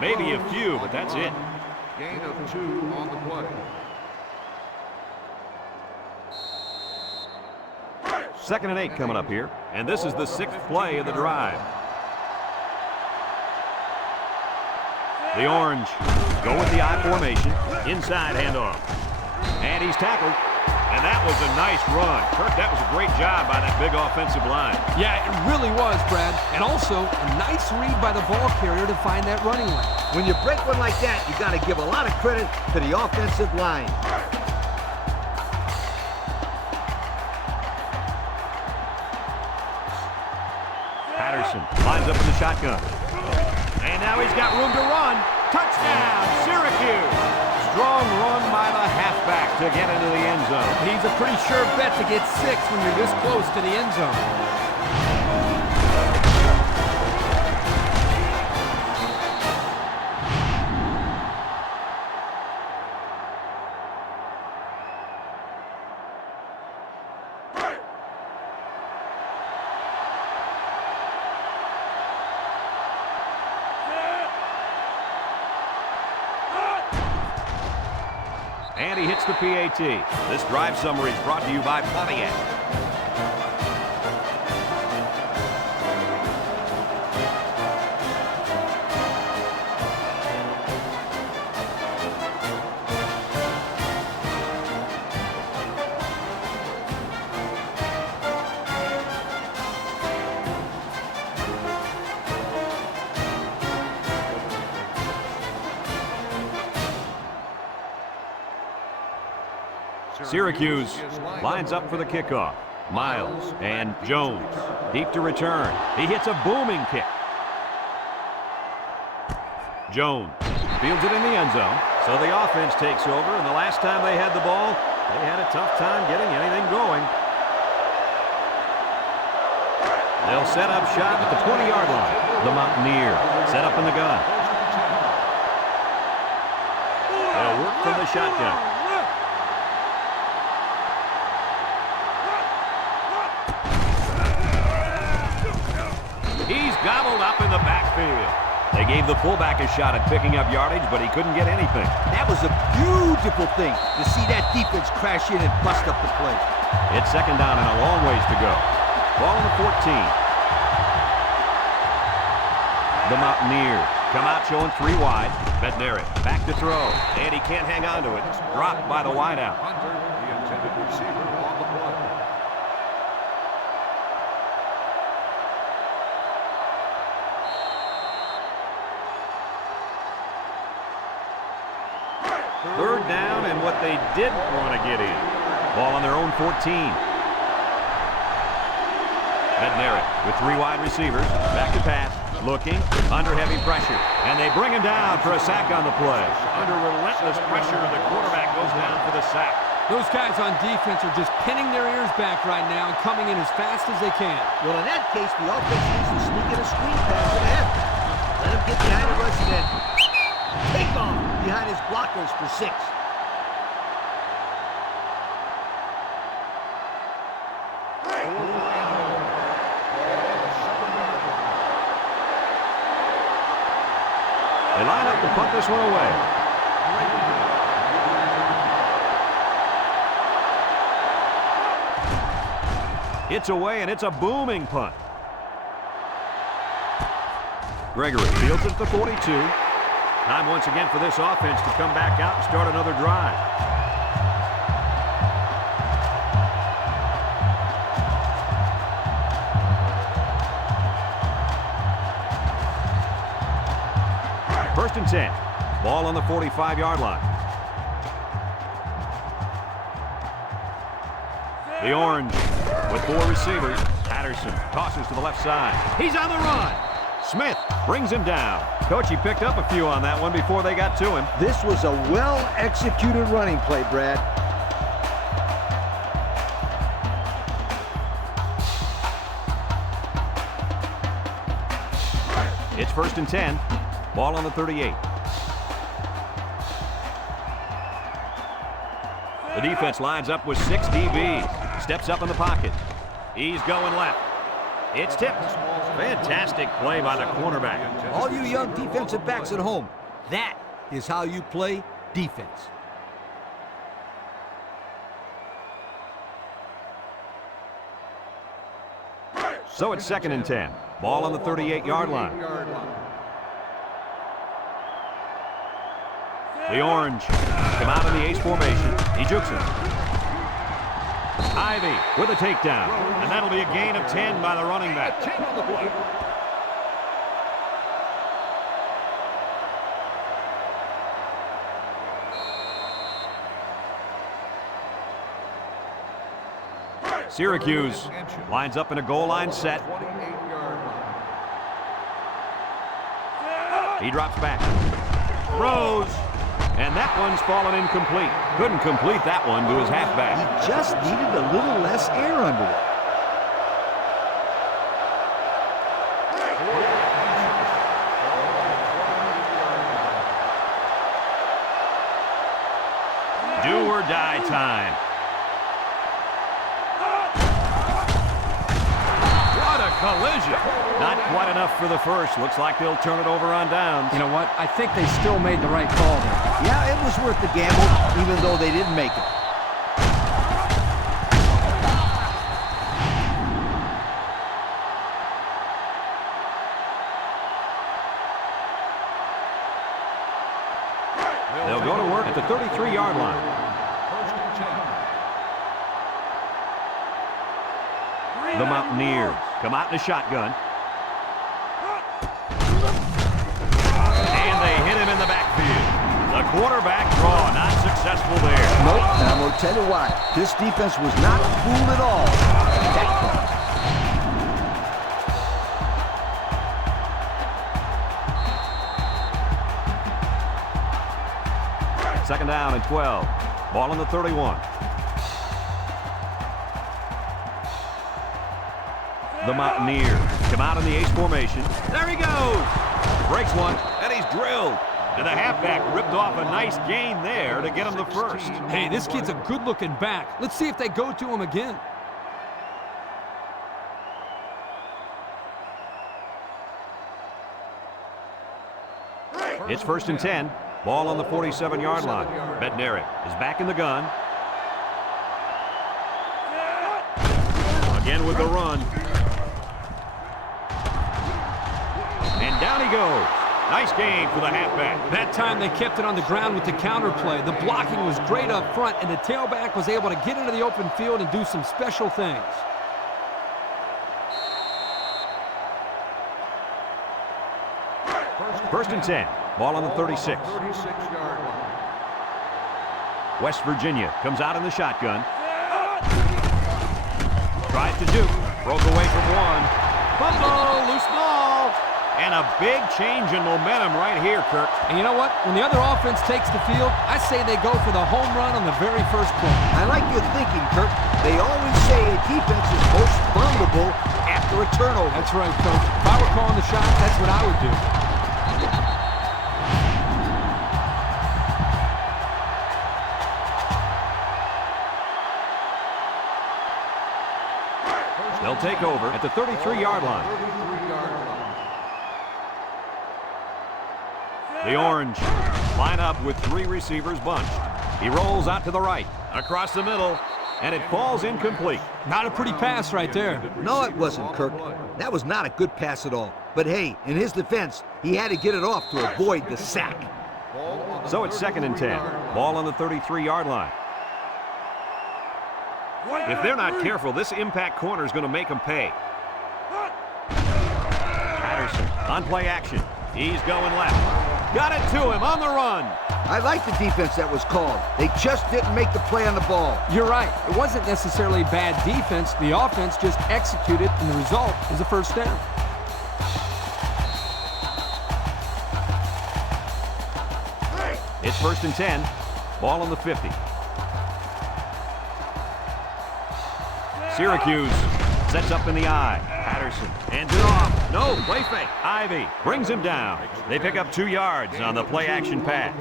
Maybe a few, but that's it. Gain of 2 on the play. Second and 8 coming up here. And this is the 6th play of the drive. The Orange go with the I formation. Inside handoff. And he's tackled. And that was a nice run. Kirk, that was a great job by that big offensive line. Yeah, it really was, Brad. And also, a nice read by the ball carrier to find that running lane. When you break one like that, you got to give a lot of credit to the offensive line. Patterson lines up in the shotgun. And now he's got room to run. Touchdown, Syracuse. Strong run by the halfback to get into the end zone. He's a pretty sure bet to get 6 when you're this close to the end zone. And he hits the PAT. This drive summary is brought to you by Pontiac. Syracuse lines up for the kickoff. Miles and Jones deep to return. He hits a booming kick. Jones fields it in the end zone. So the offense takes over, and the last time they had the ball, they had a tough time getting anything going. They'll set up shop at the 20-yard line. The Mountaineers set up in the gun. They'll work from the shotgun. He's gobbled up in the backfield. They gave the fullback a shot at picking up yardage, but he couldn't get anything. That was a beautiful thing to see that defense crash in and bust up the play. It's second down and a long ways to go. Ball on the 14. The Mountaineers come out showing 3 wide. Bednarik back to throw, and he can't hang on to it. Dropped by the wideout. Hunter, the intended receiver on the play. what they didn't want to get in. Ball on their own 14. Mountaineers with 3 wide receivers. Back to pass. Looking. Under heavy pressure. And they bring him down for a sack on the play. Under relentless pressure, the quarterback goes down for the sack. Those guys on defense are just pinning their ears back right now and coming in as fast as they can. Well, in that case, the offense needs to sneak in a screen pass to the head. Let him get behind the rush and then take off behind his blockers for 6. They line up to punt this one away. It's away, and it's a booming punt. Gregory fields it at the 42. Time once again for this offense to come back out and start another drive. First and 10. Ball on the 45-yard line. The Orange with 4 receivers. Patterson tosses to the left side. He's on the run. Smith brings him down. Coach, he picked up a few on that one before they got to him. This was a well-executed running play, Brad. It's first and 10. Ball on the 38. The defense lines up with 6 DBs. Steps up in the pocket. He's going left. It's tipped. Fantastic play by the cornerback. All you young defensive backs at home, that is how you play defense. So it's second and 10. Ball on the 38-yard line. The Orange come out in the ace formation. He jukes him. Ivy with a takedown. And that'll be a gain of 10 by the running back. Syracuse lines up in a goal line set. He drops back. Throws. And that one's fallen incomplete. Couldn't complete that one to his halfback. He just needed a little less air under it. Do or die time. What a collision. Not quite enough for the first. Looks like they'll turn it over on downs. You know what? I think they still made the right call there. Yeah, it was worth the gamble, even though they didn't make it. They'll go to work at the 33-yard line. The Mountaineers come out in a shotgun. And they hit him in the backfield. The quarterback draw not successful there. Nope, and I'm going to tell you why. This defense was not fooled at all. That call. Second down and 12. Ball on the 31. The Mountaineers come out in the ace formation. There he goes. Breaks one, and he's drilled. And the halfback ripped off a nice gain there to get him the first. Hey, this kid's a good-looking back. Let's see if they go to him again. It's first and 10. Ball on the 47-yard line. Mountaineers is back in the gun. Again with the run. And down he goes. Nice gain for the halfback. That time they kept it on the ground with the counter play. The blocking was great up front, and the tailback was able to get into the open field and do some special things. First and 10. Ball on the 36. West Virginia comes out in the shotgun. Tries to juke. Broke away from one. Fumble, loose ball. And a big change in momentum right here, Kirk. And you know what? When the other offense takes the field, I say they go for the home run on the very first play. I like your thinking, Kirk. They always say a defense is most vulnerable after a turnover. That's right, Coach. If I were calling the shot, that's what I would do. They'll take over at the 33-yard line. The Orange line up with 3 receivers bunched. He rolls out to the right, across the middle, and it falls incomplete. Not a pretty pass right there. No, it wasn't, Kirk. That was not a good pass at all. But hey, in his defense, he had to get it off to avoid the sack. So it's 2nd and 10. Ball on the 33-yard line. If they're not careful, this impact corner is going to make them pay. Patterson on play action. He's going left. Got it to him on the run. I like the defense that was called. They just didn't make the play on the ball. You're right. It wasn't necessarily bad defense. The offense just executed, and the result is a first down. It's 1st and 10. Ball on the 50. Syracuse sets up in the eye. Patterson hands it off. No, play fake. Ivy brings him down. They pick up 2 yards on the play action pass.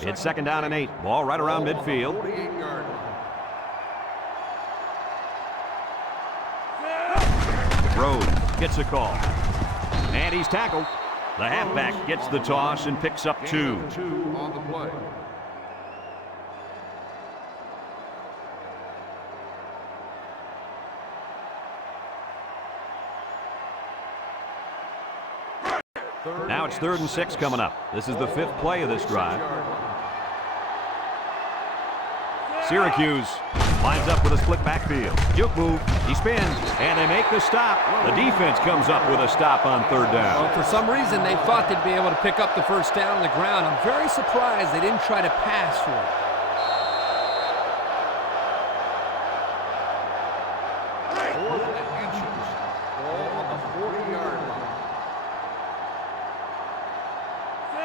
It's 2nd down and 8. Ball right around midfield. Rhodes gets a call. And he's tackled. The halfback gets the toss and picks up 2. On the play. Now it's 3rd and 6 coming up. This is the 5th play of this drive. Syracuse lines up with a split backfield. Juke move. He spins, and they make the stop. The defense comes up with a stop on 3rd down. Well, for some reason, they thought they'd be able to pick up the first down on the ground. I'm very surprised they didn't try to pass for it. 4th and inches. Ball on the 40-yard line.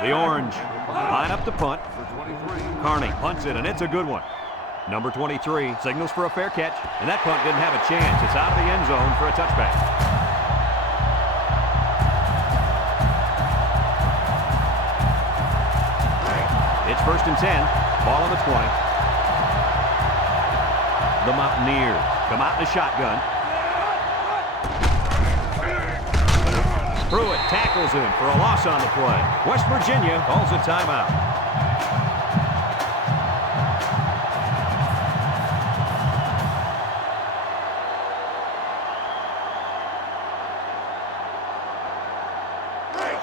The Orange line up to punt. For 23. Carney punts it, and it's a good one. Number 23 signals for a fair catch, and that punt didn't have a chance. It's out of the end zone for a touchback. It's 1st and 10. Ball on the 20. The Mountaineers come out in a shotgun. Pruitt tackles him for a loss on the play. West Virginia calls a timeout.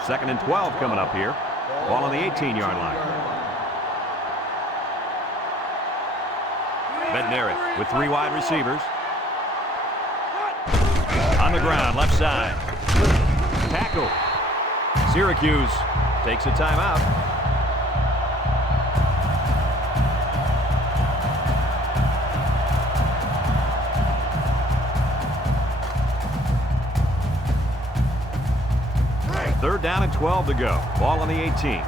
Second and 12 coming up here. Ball on the 18-yard line. Bednarik with 3 wide receivers. On the ground, left side. Tackle. Syracuse takes a timeout. Third down and 12 to go. Ball on the 18.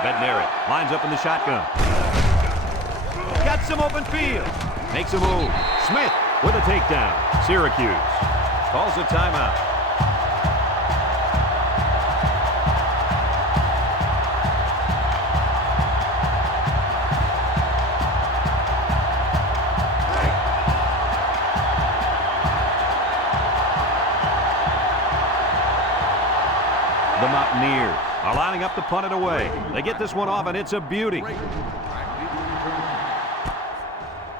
Bednarik lines up in the shotgun. Got some open field. Makes a move. Smith with a takedown. Syracuse calls a timeout. The Mountaineers are lining up to punt it away. They get this one off, and it's a beauty.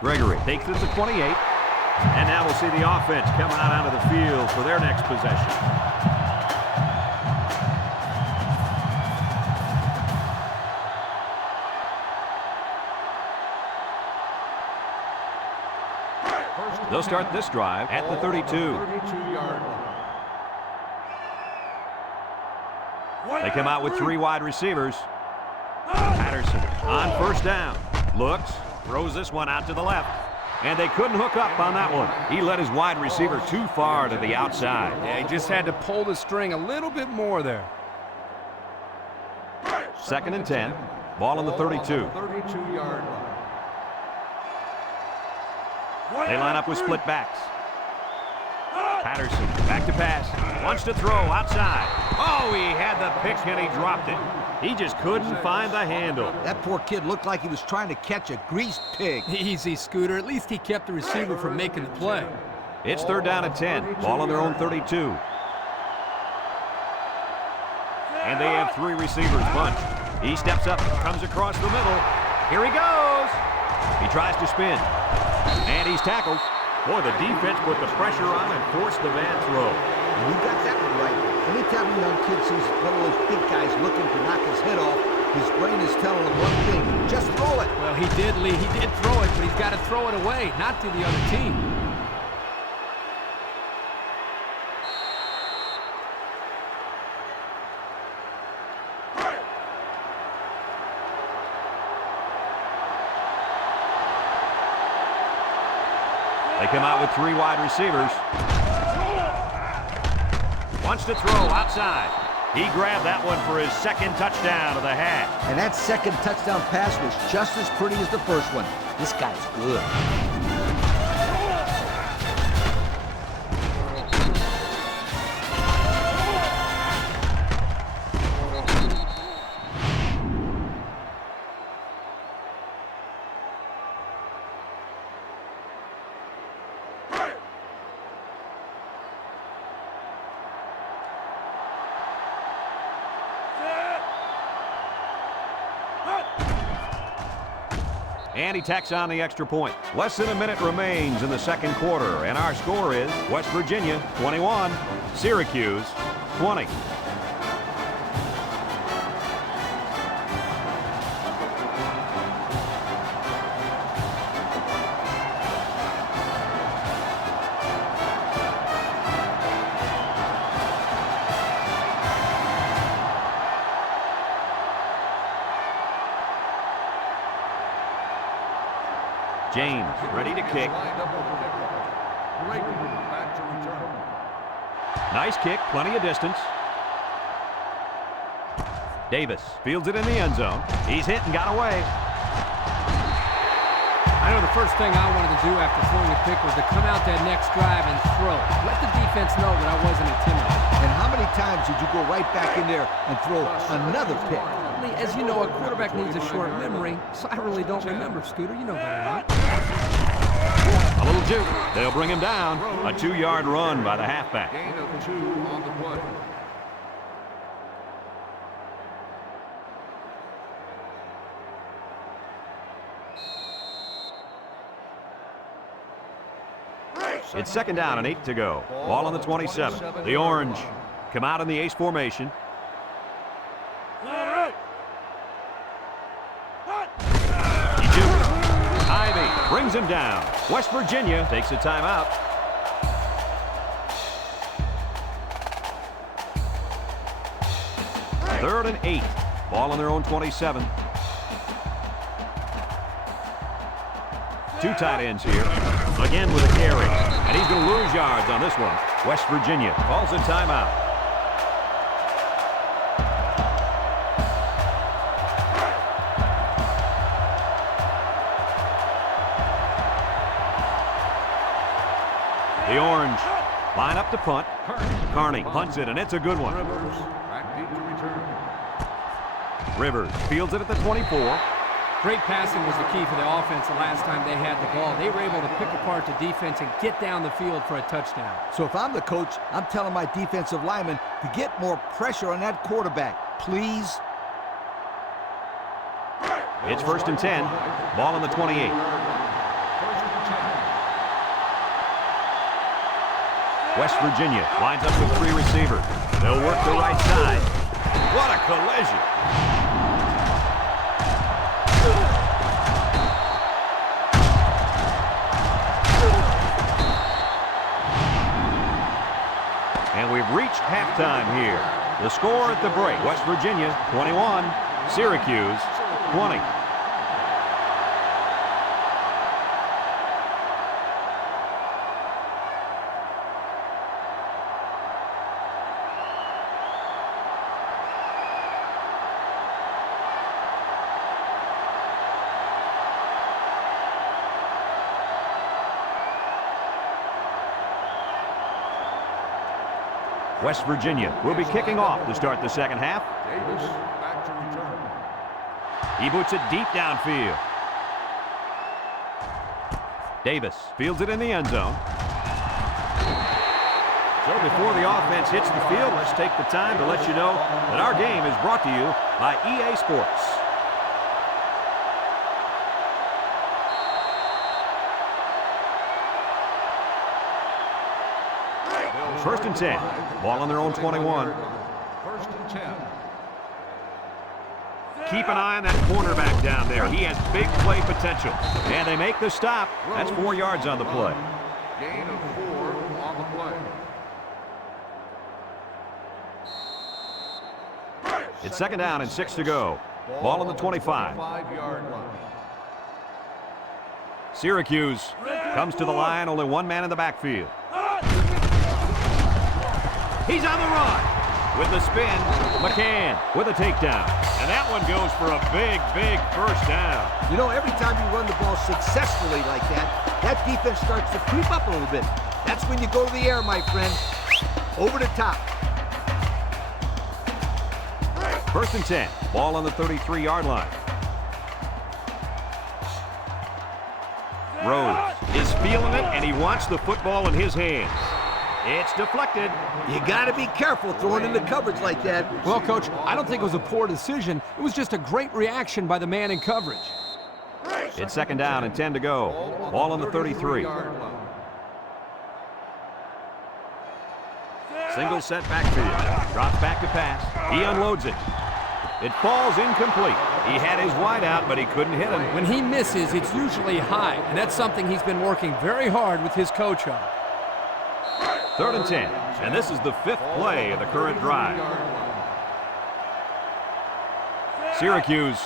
Gregory takes it to 28. And now we'll see the offense come out onto the field for their next possession. They'll start this drive at the 32. 32-yard line. They come out with 3 wide receivers. Patterson on first down. Looks, throws this one out to the left. And they couldn't hook up on that one. He led his wide receiver too far to the outside. Yeah, he just had to pull the string a little bit more there. 2nd and 10. Ball on the 32. 32-yard line. They line up with split backs. Patterson back to pass. Wants to throw outside. Oh, he had the pick and he dropped it. He just couldn't find the handle. That poor kid looked like he was trying to catch a greased pig. Easy, Scooter. At least he kept the receiver from making the play. It's 3rd down and 10. Ball on their own 32. And they have 3 receivers bunched. He steps up, comes across the middle. Here he goes. He tries to spin. And he's tackled. Boy, the defense put the pressure on and forced the bad throw. And you got that one right. Anytime a young kid sees one of those big guys looking to knock his head off, his brain is telling him one thing: just throw it. Well, he did, Lee. He did throw it, but he's got to throw it away, not to the other team. They come out with 3 wide receivers. Wants to throw outside. He grabbed that one for his 2nd touchdown of the half. And that 2nd touchdown pass was just as pretty as the first one. This guy's good. And he tacks on the extra point. Less than a minute remains in the 2nd quarter, and our score is West Virginia 21, Syracuse 20. James ready to kick. Back to return. Nice kick, plenty of distance. Davis fields it in the end zone. He's hit and got away. I know the first thing I wanted to do after throwing a pick was to come out that next drive and throw. Let the defense know that I wasn't intimidated. And how many times did you go right back in there and throw another pick? As you know, a quarterback needs a short memory, so I really don't remember, Scooter. You know better, right? A little juke. They'll bring him down. A 2-yard run by the halfback. Gain of 2 on the play. It's 2nd down and 8 to go. Ball on the 27. The Orange come out in the ace formation. He jukes. Ivy brings him down. West Virginia takes a timeout. Third and 8. Ball on their own 27. 2 tight ends here. Again with a carry. And he's going to lose yards on this one. West Virginia calls a timeout. The Orange line up to punt. Carney punts it, and it's a good one. Rivers back deep to return. Rivers fields it at the 24. Great passing was the key for the offense the last time they had the ball. They were able to pick apart the defense and get down the field for a touchdown. So if I'm the coach, I'm telling my defensive linemen to get more pressure on that quarterback, please. It's 1st and 10. Ball on the 28. West Virginia lines up with 3 receivers. They'll work the right side. What a collision. And we've reached halftime here. The score at the break, West Virginia 21, Syracuse 20. West Virginia will be kicking off to start the second half. Davis back to return. He boots it deep downfield. Davis fields it in the end zone. So before the offense hits the field, let's take the time to let you know that our game is brought to you by EA Sports. First and 10. Ball on their own 21. First and 10. Keep an eye on that cornerback down there. He has big play potential. And they make the stop. That's 4 yards on the play. Gain of 4 on the play. It's second down and 6 to go. Ball on the 25. 5-yard line. Syracuse comes to the line. Only one man in the backfield. He's on the run. With the spin, McCann with a takedown. And that one goes for a big, big first down. You know, every time you run the ball successfully like that, that defense starts to creep up a little bit. That's when you go to the air, my friend. Over the top. First and 10. Ball on the 33-yard line. Rose is feeling it, and he wants the football in his hands. It's deflected. You got to be careful throwing into coverage like that. Well, Coach, I don't think it was a poor decision. It was just a great reaction by the man in coverage. It's second down and 10 to go. Ball on the 33. Single set backfield. Drops back to pass. He unloads it. It falls incomplete. He had his wide out, but he couldn't hit him. When he misses, it's usually high, and that's something he's been working very hard with his coach on. Third and 10, and this is the 5th play of the current drive. Syracuse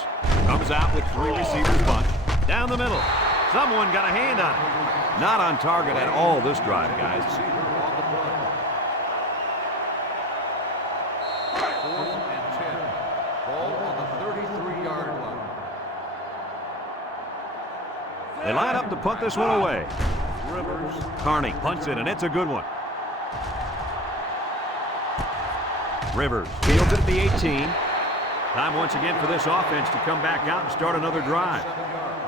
comes out with 3 receivers bunch. Down the middle. Someone got a hand on it. Not on target at all this drive, guys. 4th and 10. Ball on the 33-yard line. They line up to punt this one away. Rivers. Carney punts it, and it's a good one. Rivers fields it at the 18. Time once again for this offense to come back out and start another drive. 7 yards.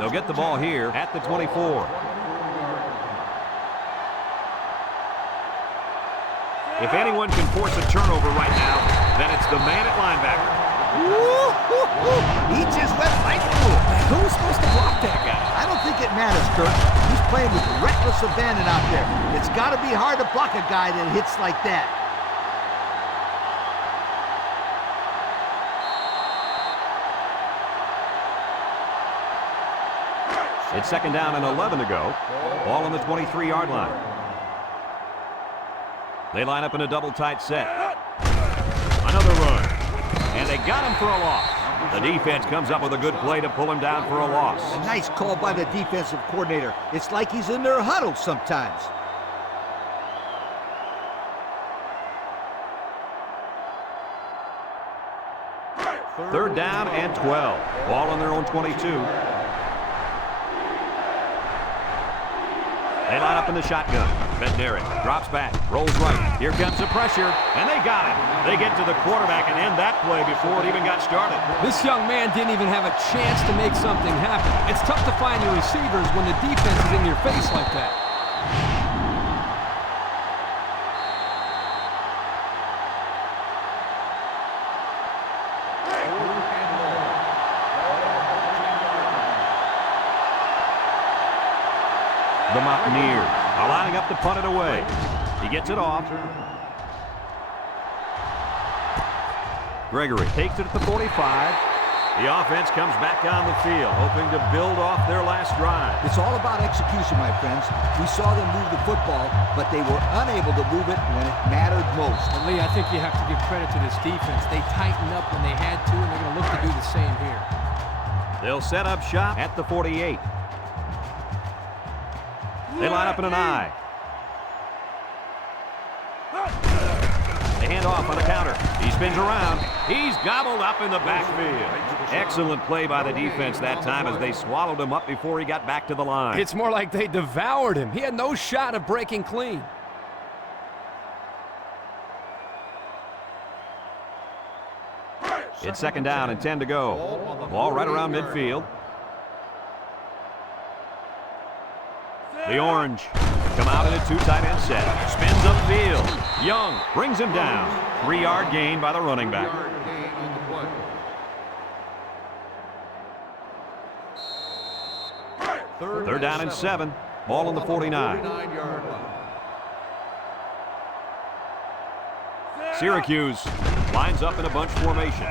They'll get the ball here at the 24. If anyone can force a turnover right now, then it's the man at linebacker. He just went right through it. Who was supposed to block that guy? I don't think it matters, Kurt. He's playing with reckless abandon out there. It's got to be hard to block a guy that hits like that. It's second down and 11 to go. Ball on the 23-yard line. They line up in a double tight set. Another run. And they got him for a loss. The defense comes up with a good play to pull him down for a loss. A nice call by the defensive coordinator. It's like he's in their huddle sometimes. Third down and 12. Ball on their own 22. They line up in the shotgun. Bednarik drops back, rolls right. Here comes the pressure, and they got it. They get to the quarterback and end that play before it even got started. This young man didn't even have a chance to make something happen. It's tough to find your receivers when the defense is in your face like that. The Mountaineers are lining up to punt it away. He gets it off. Gregory takes it at the 45. The offense comes back on the field, hoping to build off their last drive. It's all about execution, my friends. We saw them move the football, but they were unable to move it when it mattered most. And Lee, I think you have to give credit to this defense. They tightened up when they had to, and they're going to look to do the same here. They'll set up shop at the 48. They line up in an I. They hand off on the counter. He spins around. He's gobbled up in the backfield. Excellent play by the defense that time as they swallowed him up before he got back to the line. It's more like they devoured him. He had no shot of breaking clean. It's second down and 10 to go. Ball right around midfield. The Orange come out in a 2 tight end set. Spins upfield. Young brings him down. 3-yard gain by the running back. Third down and 7. Ball on the 49. Syracuse lines up in a bunch formation.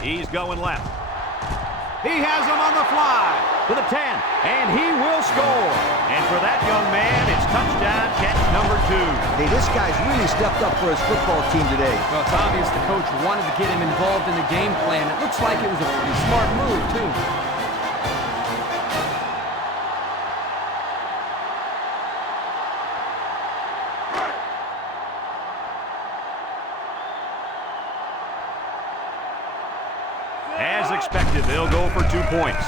He's going left. He has him on the fly to the 10, and he will score. And for that young man, it's touchdown catch number 2. Hey, this guy's really stepped up for his football team today. Well, it's obvious the coach wanted to get him involved in the game plan. It looks like it was a pretty smart move, too. As expected, they'll go for 2 points.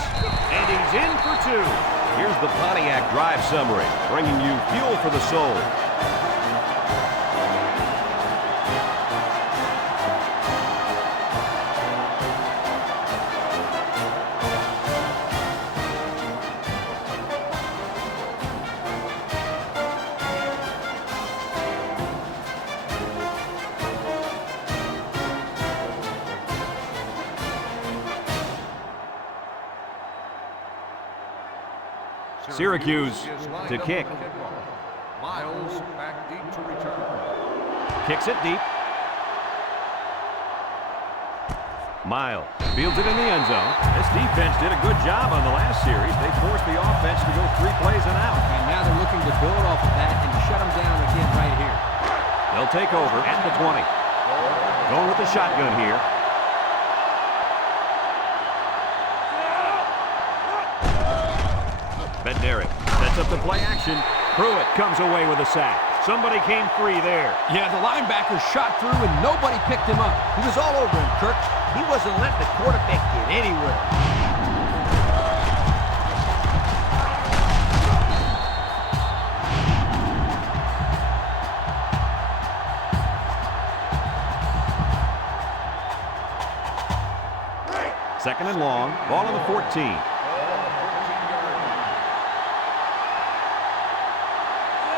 And he's in for 2. Here's the Pontiac drive summary, bringing you fuel for the soul. Syracuse to kick. Miles back deep to return. Kicks it deep. Miles fields it in the end zone. This defense did a good job on the last series. They forced the offense to go 3 plays and out. And now they're looking to build off of that and shut them down again right here. They'll take over at the 20. Going with the shotgun here. Ben sets up the play action. Pruitt comes away with a sack. Somebody came free there. Yeah, the linebacker shot through and nobody picked him up. He was all over him, Kirk. He wasn't letting the quarterback get anywhere. Second and long. Ball on the 14.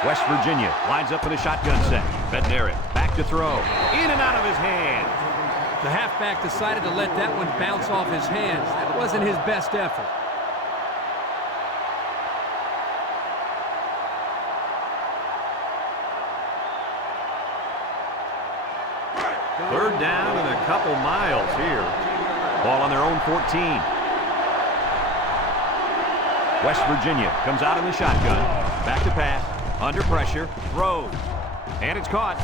West Virginia lines up in a shotgun set. Bednarik back to throw. In and out of his hands. The halfback decided to let that one bounce off his hands. That wasn't his best effort. Third down and a couple miles here. Ball on their own 14. West Virginia comes out in the shotgun. Back to pass. Under pressure, throws, and it's caught.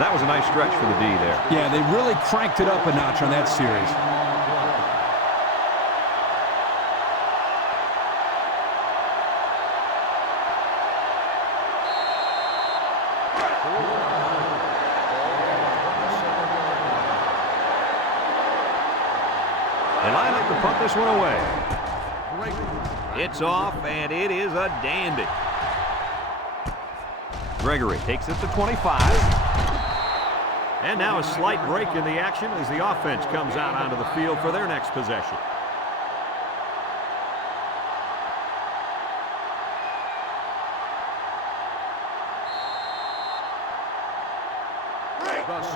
That was a nice stretch for the D there. Yeah, they really cranked it up a notch on that series. They line up to punt this one away. It's off, and it is a dandy. Gregory takes it to 25. And now a slight break in the action as the offense comes out onto the field for their next possession.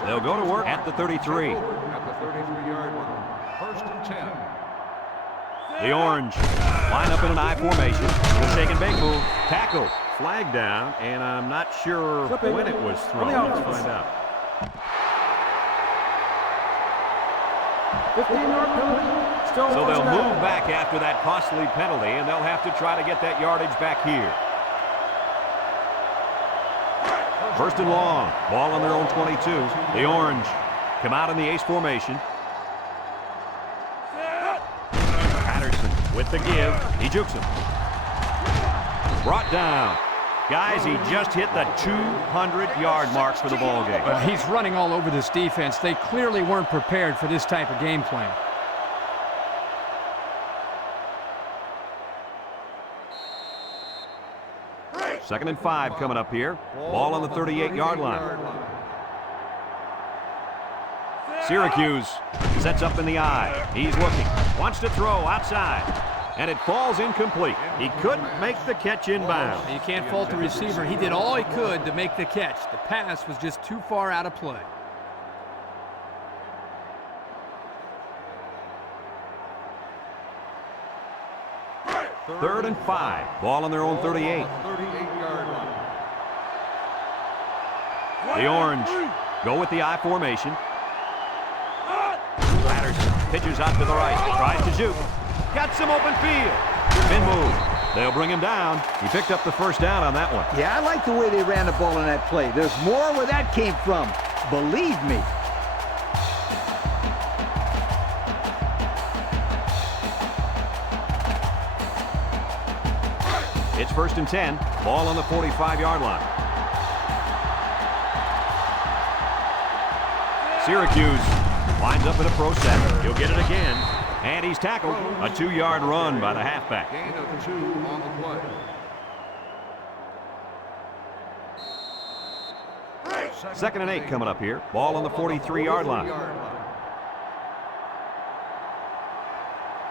They'll go to work at the 33. At the 33-yard line. First and 10. The Orange line up in an I formation. The shake and bake move. Tackle. Flag down, and I'm not sure when it was thrown. Let's find out. 15-yard penalty. Still So they'll first down. move back after that costly penalty, and they'll have to try to get that yardage back here. First and long. Ball on their own 22. The Orange come out in the ace formation. Patterson with the give. He jukes him. Brought down. Guys, he just hit the 200-yard mark for the ball game. Well, he's running all over this defense. They clearly weren't prepared for this type of game plan. Second and 5 coming up here. Ball on the 38-yard line. Syracuse sets up in the eye. He's looking. Wants to throw outside. And it falls incomplete. He couldn't make the catch inbound. You can't fault the receiver. He did all he could to make the catch. The pass was just too far out of play. Third and 5. Ball on their own 38. 38-yard line. The Orange go with the I formation. Patterson pitches out to the right. Tries to juke. Got some open field. Spin move. They'll bring him down. He picked up the first down on that one. Yeah, I like the way they ran the ball in that play. There's more where that came from. Believe me. It's first and 10. Ball on the 45-yard line. Syracuse lines up in a pro set. He'll get it again. And he's tackled. A 2-yard run by the halfback. Gain of 2 on the play. Second and 8 coming up here. Ball on the 43-yard line.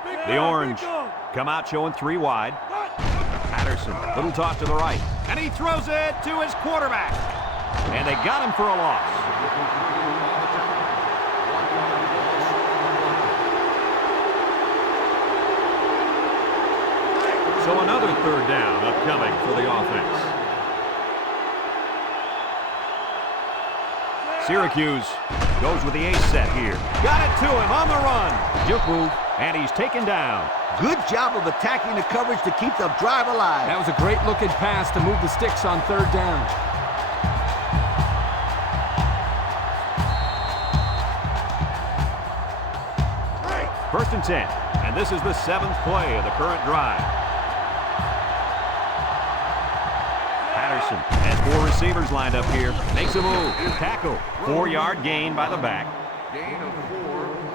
The Orange come out showing 3 wide. Patterson, little toss to the right. And he throws it to his quarterback. And they got him for a loss. So another third down upcoming for the offense. Syracuse goes with the ace set here. Got it to him on the run. Juke move, and he's taken down. Good job of attacking the coverage to keep the drive alive. That was a great looking pass to move the sticks on third down. First and 10, and this is the 7th play of the current drive. Patterson has 4 receivers lined up here. Makes a move. Tackle. 4-yard gain by the back. Gain of 4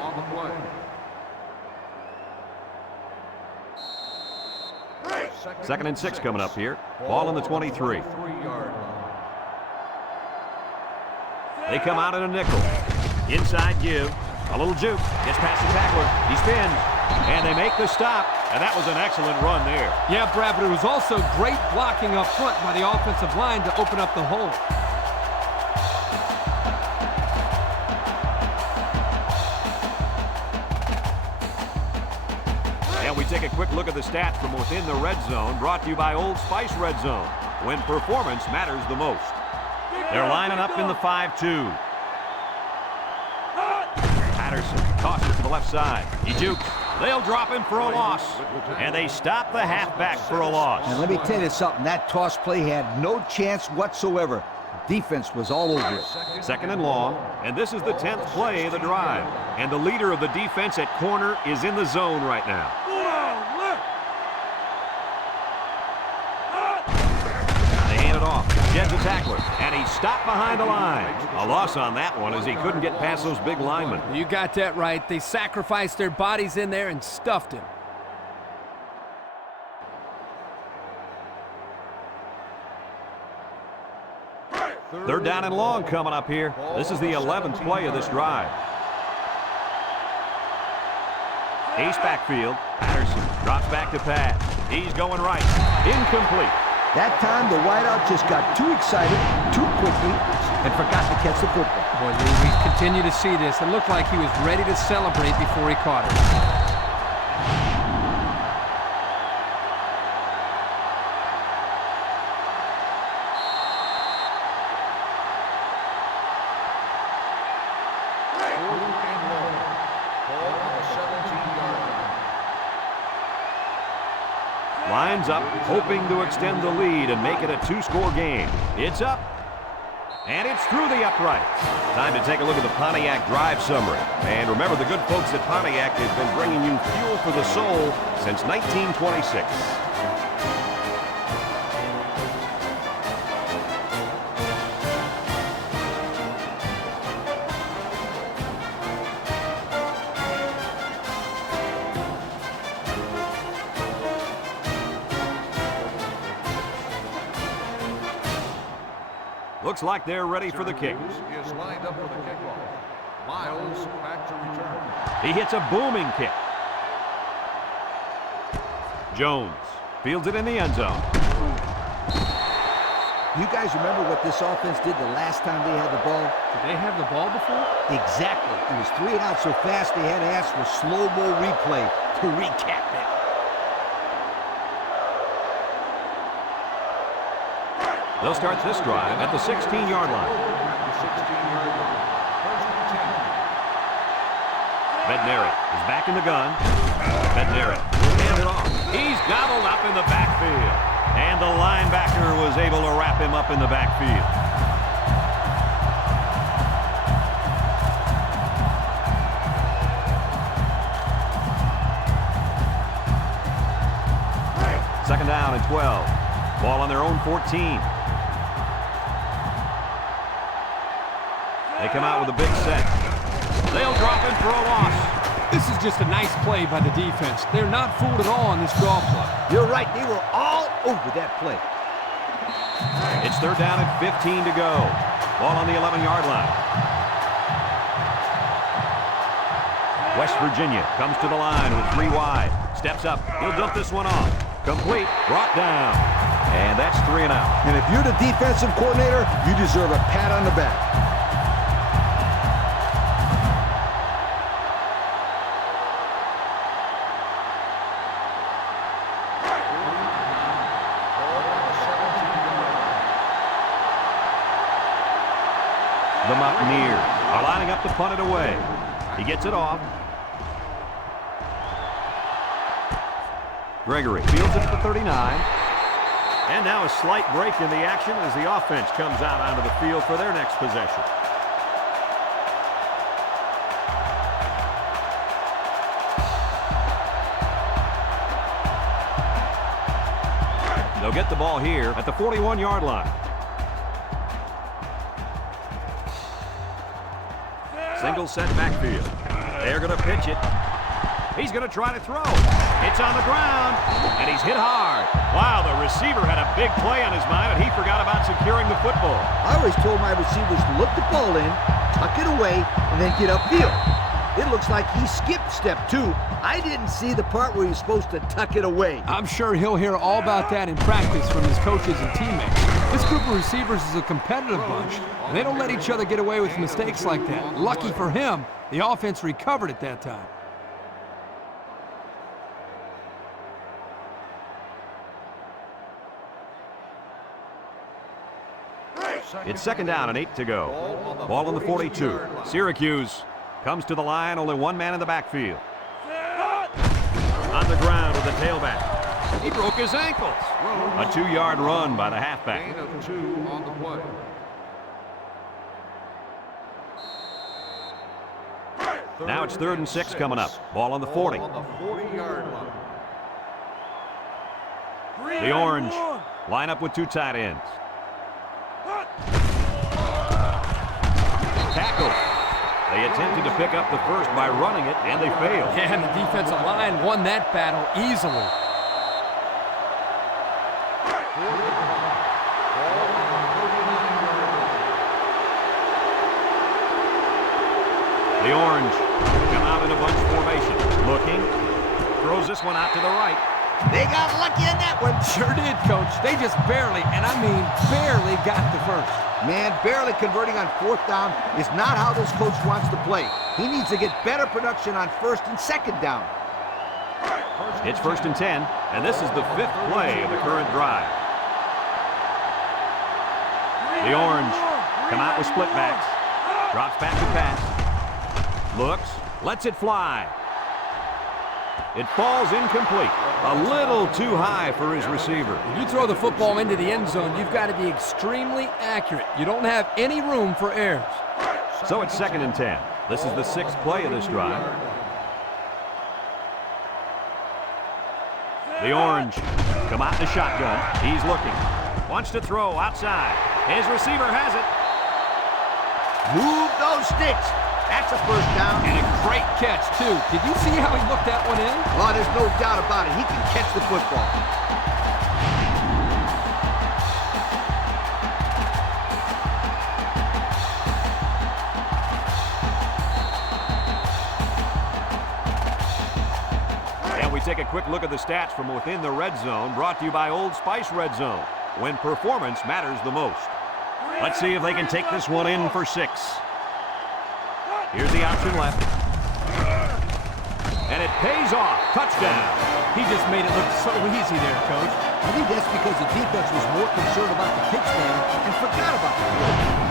on the play. Second and 6 coming up here. Ball on the 23. 3-yard line. They come out in a nickel. Inside give. A little juke. Gets past the tackler. He spins. And they make the stop. And that was an excellent run there. Yeah, Brad, but it was also great blocking up front by the offensive line to open up the hole. And we take a quick look at the stats from within the red zone, brought to you by Old Spice Red Zone, when performance matters the most. They're lining up in the 5-2. Patterson tosses to the left side. He jukes. They'll drop him for a loss. And they stop the halfback for a loss. And let me tell you something. That toss play had no chance whatsoever. Defense was all over it. Second and long, and this is the 10th play of the drive. And the leader of the defense at corner is in the zone right now. They hand it off. Jed's a tackler, and he stopped behind the line. A loss on that one as he couldn't get past those big linemen. You got that right. They sacrificed their bodies in there and stuffed him. Third down and long coming up here. This is the 11th play of this drive. Ace backfield. Patterson drops back to pass. He's going right. Incomplete. That time, the wideout just got too excited, too quickly, and forgot to catch the football. Boy, we continue to see this. It looked like he was ready to celebrate before he caught it. Lines up, hoping to extend the lead and make it a two-score game. It's up, and it's through the uprights. Time to take a look at the Pontiac drive summary. And remember, the good folks at Pontiac have been bringing you fuel for the soul since 1926. Looks like they're ready for the kick. Is lined up for the kickoff. Miles back to return. He hits a booming kick. Jones fields it in the end zone. You guys remember what this offense did the last time they had the ball? Did they have the ball before? Exactly. It was 3 and out so fast they had to ask for slow-mo replay to recap it. They'll start this drive at the 16-yard line. Bednarik is back in the gun. Bednarik will hand it off. He's gobbled up in the backfield. And the linebacker was able to wrap him up in the backfield. Second down and 12. Ball on their own 14. They come out with a big set. They'll drop him for a loss. This is just a nice play by the defense. They're not fooled at all on this draw play. You're right. They were all over that play. It's third down and 15 to go. Ball on the 11-yard line. West Virginia comes to the line with 3 wide. Steps up. He'll dump this one off. Complete. Brought down. And that's 3 and out. And if you're the defensive coordinator, you deserve a pat on the back. The Mountaineers are lining up to punt it away. He gets it off. Gregory fields it at the 39. And now a slight break in the action as the offense comes out onto the field for their next possession. They'll get the ball here at the 41-yard line. Single set backfield. They're going to pitch it. He's going to try to throw. It's on the ground, and he's hit hard. Wow, the receiver had a big play on his mind, and he forgot about securing the football. I always told my receivers to look the ball in, tuck it away, and then get upfield. It looks like he skipped step 2. I didn't see the part where he's supposed to tuck it away. I'm sure he'll hear all about that in practice from his coaches and teammates. This group of receivers is a competitive bunch. They don't let each other get away with mistakes like that. Lucky for him, the offense recovered at that time. It's second down and 8 to go. Ball on the 42. Syracuse comes to the line, only one man in the backfield. On the ground with the tailback. He broke his ankles. A 2-yard run by the halfback. Gain of 2 on the play. Now it's 3rd and 6 coming up. Ball on the 40. On the 40-yard line. The Orange line up with 2 tight ends. Tackle. They attempted to pick up the first by running it, and they failed. Yeah, and the defensive line won that battle easily. The Orange come out in a bunch formation. Looking. Throws this one out to the right. They got lucky on that one. Sure did, Coach. They just barely, and I mean barely, got the first. Man, barely converting on 4th down is not how this coach wants to play. He needs to get better production on 1st and 2nd down. It's 1st and 10, and this is the 5th play of the current drive. The Orange come out with split backs. Drops back to pass. Looks, lets it fly. It falls incomplete. A little too high for his receiver. If you throw the football into the end zone, you've got to be extremely accurate. You don't have any room for errors. So it's 2nd and 10. This is the 6th play of this drive. The Orange come out in the shotgun. He's looking. Wants to throw outside. His receiver has it. Move those sticks. That's a first down. And a great catch, too. Did you see how he looked that one in? Oh, there's no doubt about it. He can catch the football. And we take a quick look at the stats from within the red zone, brought to you by Old Spice Red Zone, when performance matters the most. Let's see if they can take this one in for 6. Here's the option left. And it pays off. Touchdown. He just made it look so easy there, Coach. I think that's because the defense was more concerned about the kickstand and forgot about the play.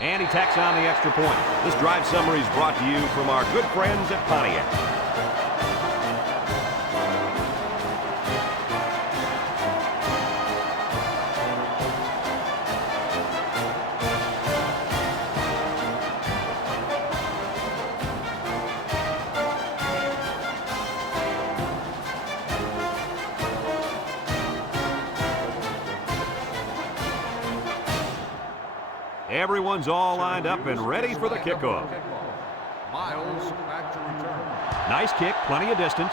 And he tacks on the extra point. This drive summary is brought to you from our good friends at Pontiac. Everyone's all lined up and ready for the kickoff. Miles back to return. Nice kick, plenty of distance.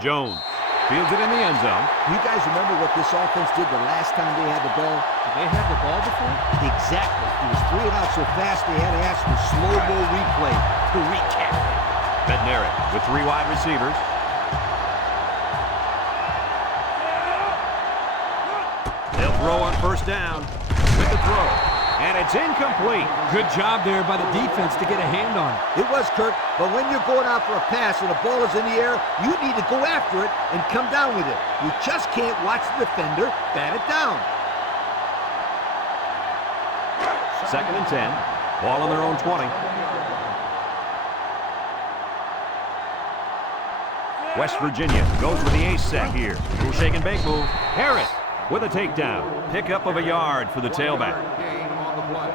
Jones fields it in the end zone. You guys remember what this offense did the last time they had the ball? Did they have the ball before? Exactly. It was 3 and out so fast they had to ask for slow-mo replay to recap. Bednarik with 3 wide receivers. They'll throw on first down with the throw. And it's incomplete. Good job there by the defense to get a hand on it. It was, Kurt, but when you're going out for a pass and the ball is in the air, you need to go after it and come down with it. You just can't watch the defender bat it down. 2nd and 10. Ball on their own 20. West Virginia goes with the ace set here. Little shake and bake move. Harris with a takedown. Pickup of a yard for the tailback. Gain on the play.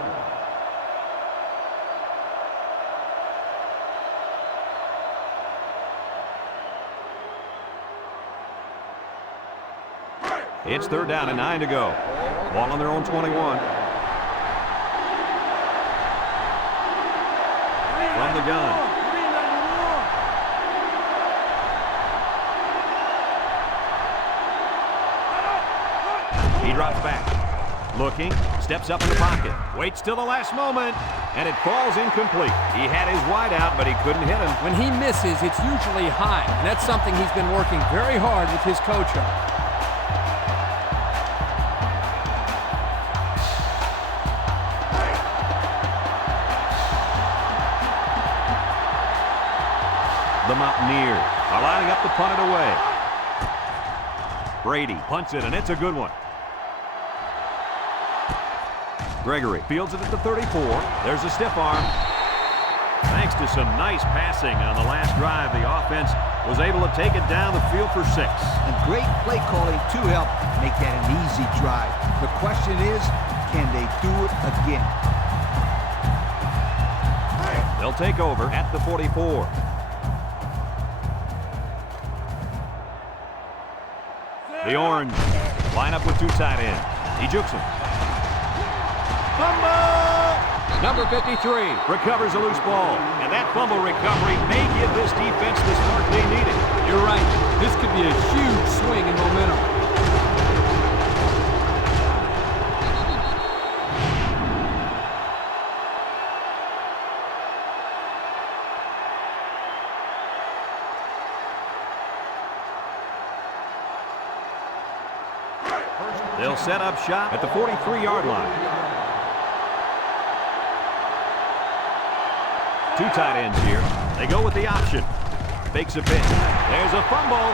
It's 3rd down and 9 to go. Ball on their own 21. From the gun. He drops back. Looking, steps up in the pocket, waits till the last moment, and it falls incomplete. He had his wide out, but he couldn't hit him. When he misses, it's usually high, and that's something he's been working very hard with his coach on. The Mountaineers are lining up to punt it away. Brady punts it, and it's a good one. Gregory fields it at the 34. There's a stiff arm. Thanks to some nice passing on the last drive, the offense was able to take it down the field for 6. And great play calling to help make that an easy drive. The question is, can they do it again? They'll take over at the 44. The Orange line up with 2 tight ends. He jukes him. Fumble! Number 53 recovers a loose ball. And that fumble recovery may give this defense the start they needed. You're right. This could be a huge swing in momentum. They'll They'll set up shop at the 43-yard line. Two tight ends here. They go with the option. Fakes a pitch. There's a fumble.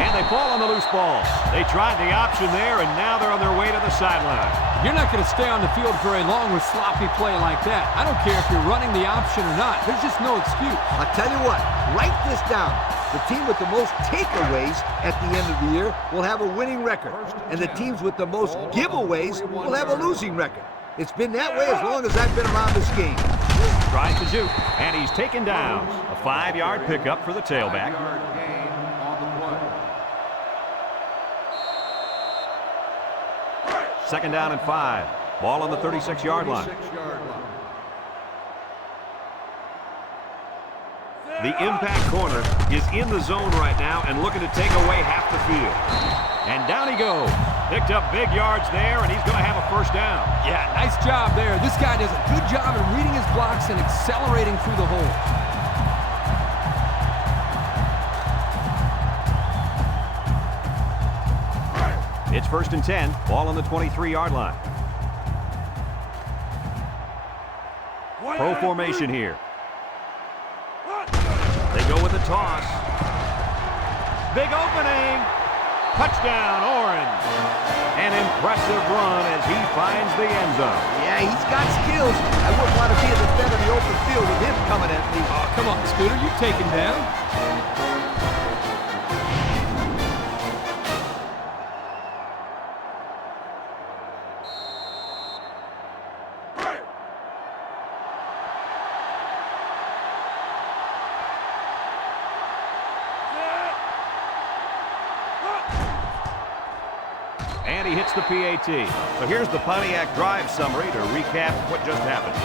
And they fall on the loose ball. They tried the option there, and now they're on their way to the sideline. You're not going to stay on the field very long with sloppy play like that. I don't care if you're running the option or not. There's just no excuse. I'll tell you what, write this down. The team with the most takeaways at the end of the year will have a winning record, and the teams with the most giveaways will have a losing record. It's been that way as long as I've been around this game. Tries to juke, and he's taken down. A 5-yard pickup for the tailback. Second down and 5. Ball on the 36-yard line. The impact corner is in the zone right now and looking to take away half the field. And down he goes. Picked up big yards there, and he's going to have a first down. Yeah, nice job there. This guy does a good job in reading his blocks and accelerating through the hole. It's first and 10. Ball on the 23-yard line. Pro formation here. They go with a toss. Big opening. Touchdown, Orange. An impressive run as he finds the end zone. Yeah, he's got skills. I wouldn't want to be at the center of the open field with him coming at me. Oh, come on, Scooter. You take him down. And he hits the PAT. So here's the Pontiac drive summary to recap what just happened.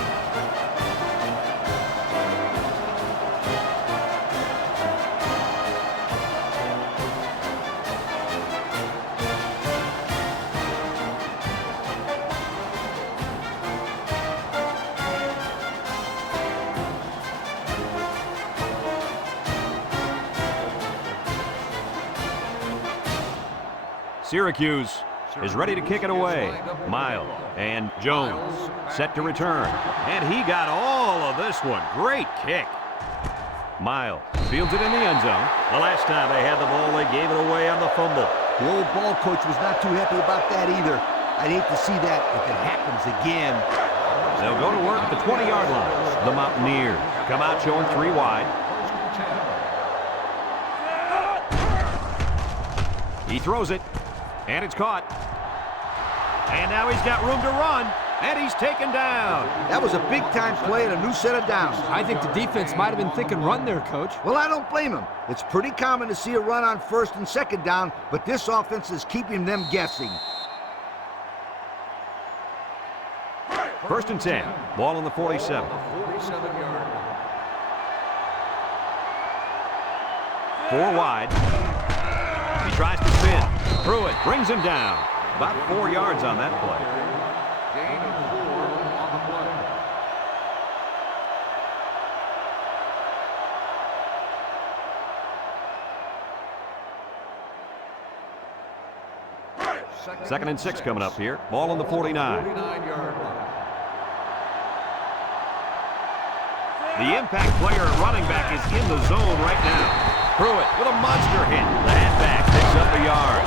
Syracuse is ready to kick it away. Miles and Jones set to return. And he got all of this one. Great kick. Miles fields it in the end zone. The last time they had the ball, they gave it away on the fumble. The old ball coach was not too happy about that either. I'd hate to see that if it happens again. They'll go to work at the 20-yard line. The Mountaineers come out showing 3 wide. He throws it, and it's caught. And now he's got room to run, and he's taken down. That was a big-time play and a new set of downs. I think the defense might have been thinking run there, Coach. Well, I don't blame him. It's pretty common to see a run on first and second down, but this offense is keeping them guessing. First and 10. Ball on the 47. 4 wide. He tries to spin. Pruitt brings him down. About 4 yards on that play. Gain of 4 on the play. Second and 6 coming up here. Ball on the 49. 49-yard line. The impact player at running back is in the zone right now. Pruitt with a monster hit. The halfback picks up a yard.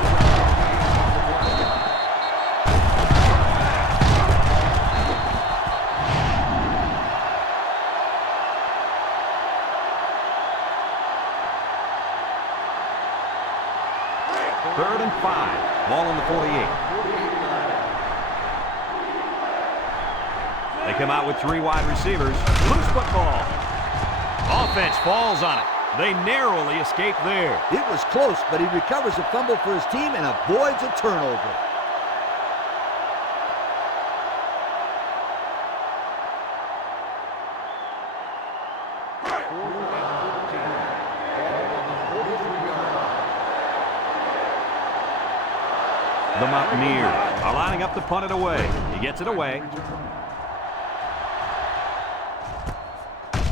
Third and 5. Ball on the 48. They come out with 3 wide receivers. Loose football. Offense falls on it. They narrowly escape there. It was close, but he recovers a fumble for his team and avoids a turnover. The Mountaineers are lining up to punt it away. He gets it away.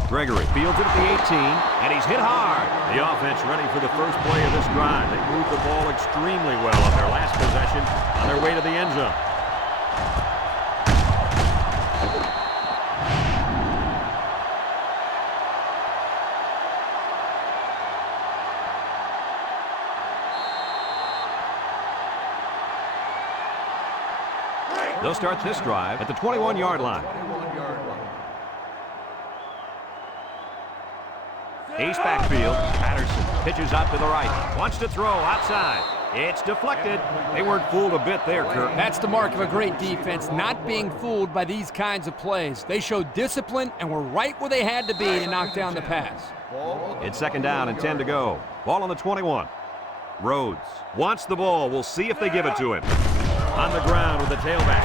Gregory fields it at the 18, and he's hit hard. The offense ready for the first play of this drive. They moved the ball extremely well on their last possession on their way to the end zone. They'll start this drive at the 21-yard line. Ace backfield. Patterson pitches out to the right. Wants to throw outside. It's deflected. They weren't fooled a bit there, Kirk. That's the mark of a great defense, not being fooled by these kinds of plays. They showed discipline and were right where they had to be to knock down the pass. It's second down and 10 to go. Ball on the 21. Rhodes wants the ball. We'll see if they give it to him. On the ground with the tailback.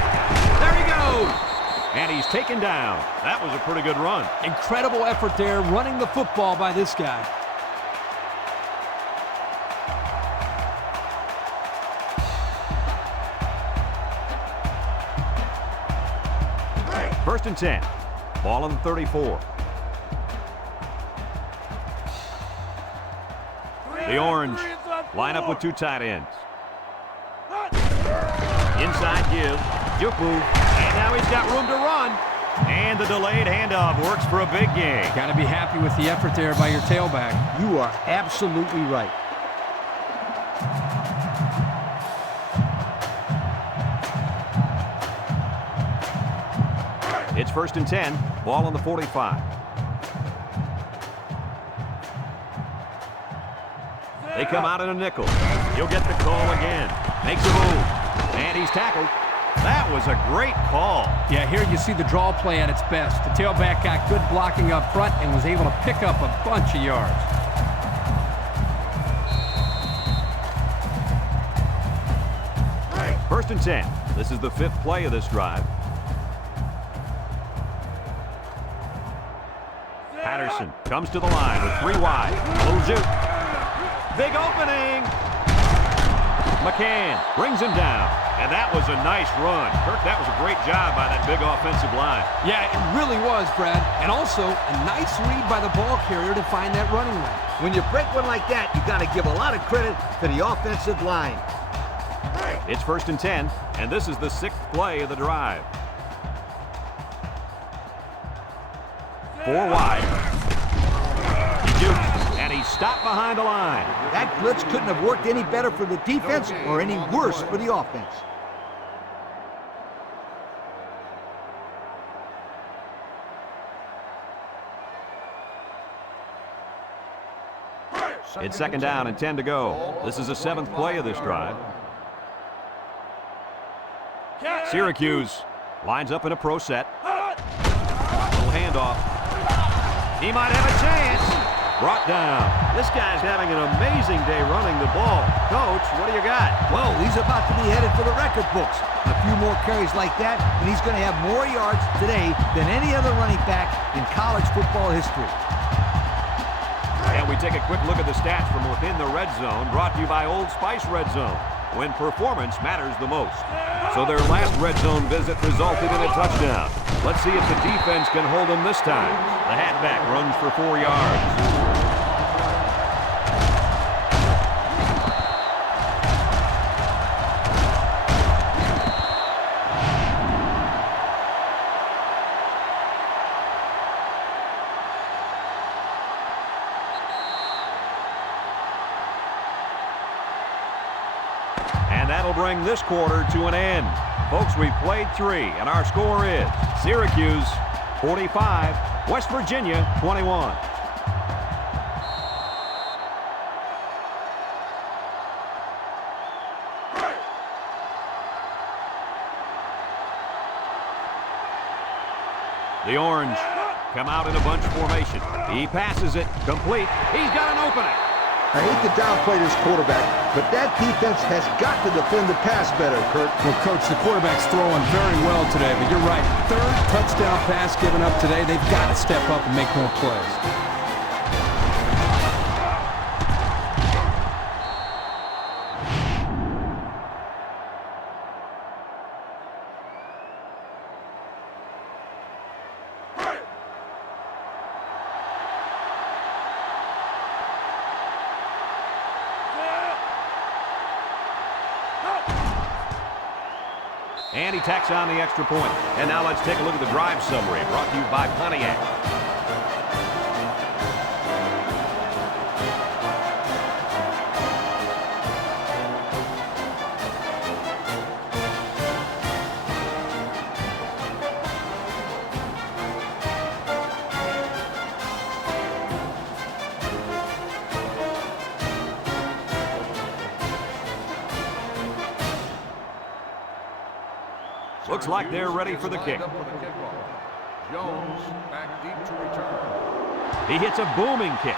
There he goes! And he's taken down. That was a pretty good run. Incredible effort there running the football by this guy. First and 10. Ball on the 34. The Orange line up with two tight ends. Inside give. Jupu. And now he's got room to run. And the delayed handoff works for a big gain. Got to be happy with the effort there by your tailback. You are absolutely right. It's first and 10. Ball on the 45. They come out in a nickel. He'll get the call again. Makes a move. And he's tackled. That was a great call. Yeah, here you see the draw play at its best. The tailback got good blocking up front and was able to pick up a bunch of yards. First and 10. This is the fifth play of this drive. Patterson comes to the line with three wide. Little juke. Big opening. McCann brings him down. And that was a nice run. Kirk, that was a great job by that big offensive line. Yeah, it really was, Brad. And also, a nice read by the ball carrier to find that running lane. When you break one like that, you got to give a lot of credit to the offensive line. It's first and 10, and this is the sixth play of the drive. Four wide. He jukes, and he's stopped behind the line. That blitz couldn't have worked any better for the defense or any worse for the offense. It's second down and 10 to go. This is the seventh play of this drive. Syracuse lines up in a pro set. Little handoff. He might have a chance. Brought down. This guy's having an amazing day running the ball. Coach, what do you got? Well, he's about to be headed for the record books. A few more carries like that, and he's going to have more yards today than any other running back in college football history. And we take a quick look at the stats from within the red zone, brought to you by Old Spice Red Zone, when performance matters the most. So their last red zone visit resulted in a touchdown. Let's see if the defense can hold them this time. The halfback runs for 4 yards. That'll bring this quarter to an end. Folks, we played 3, and our score is Syracuse 45, West Virginia 21. The Orange come out in a bunch formation. He passes it, complete. He's got an opening. I hate to downplay this quarterback, but that defense has got to defend the pass better, Kurt. Well, Coach, the quarterback's throwing very well today, but you're right. Third touchdown pass given up today. They've got to step up and make more plays. And he tacks on the extra point. And now let's take a look at the drive summary brought to you by Pontiac. Looks like they're ready for the kick. Jones back deep to return. He hits a booming kick.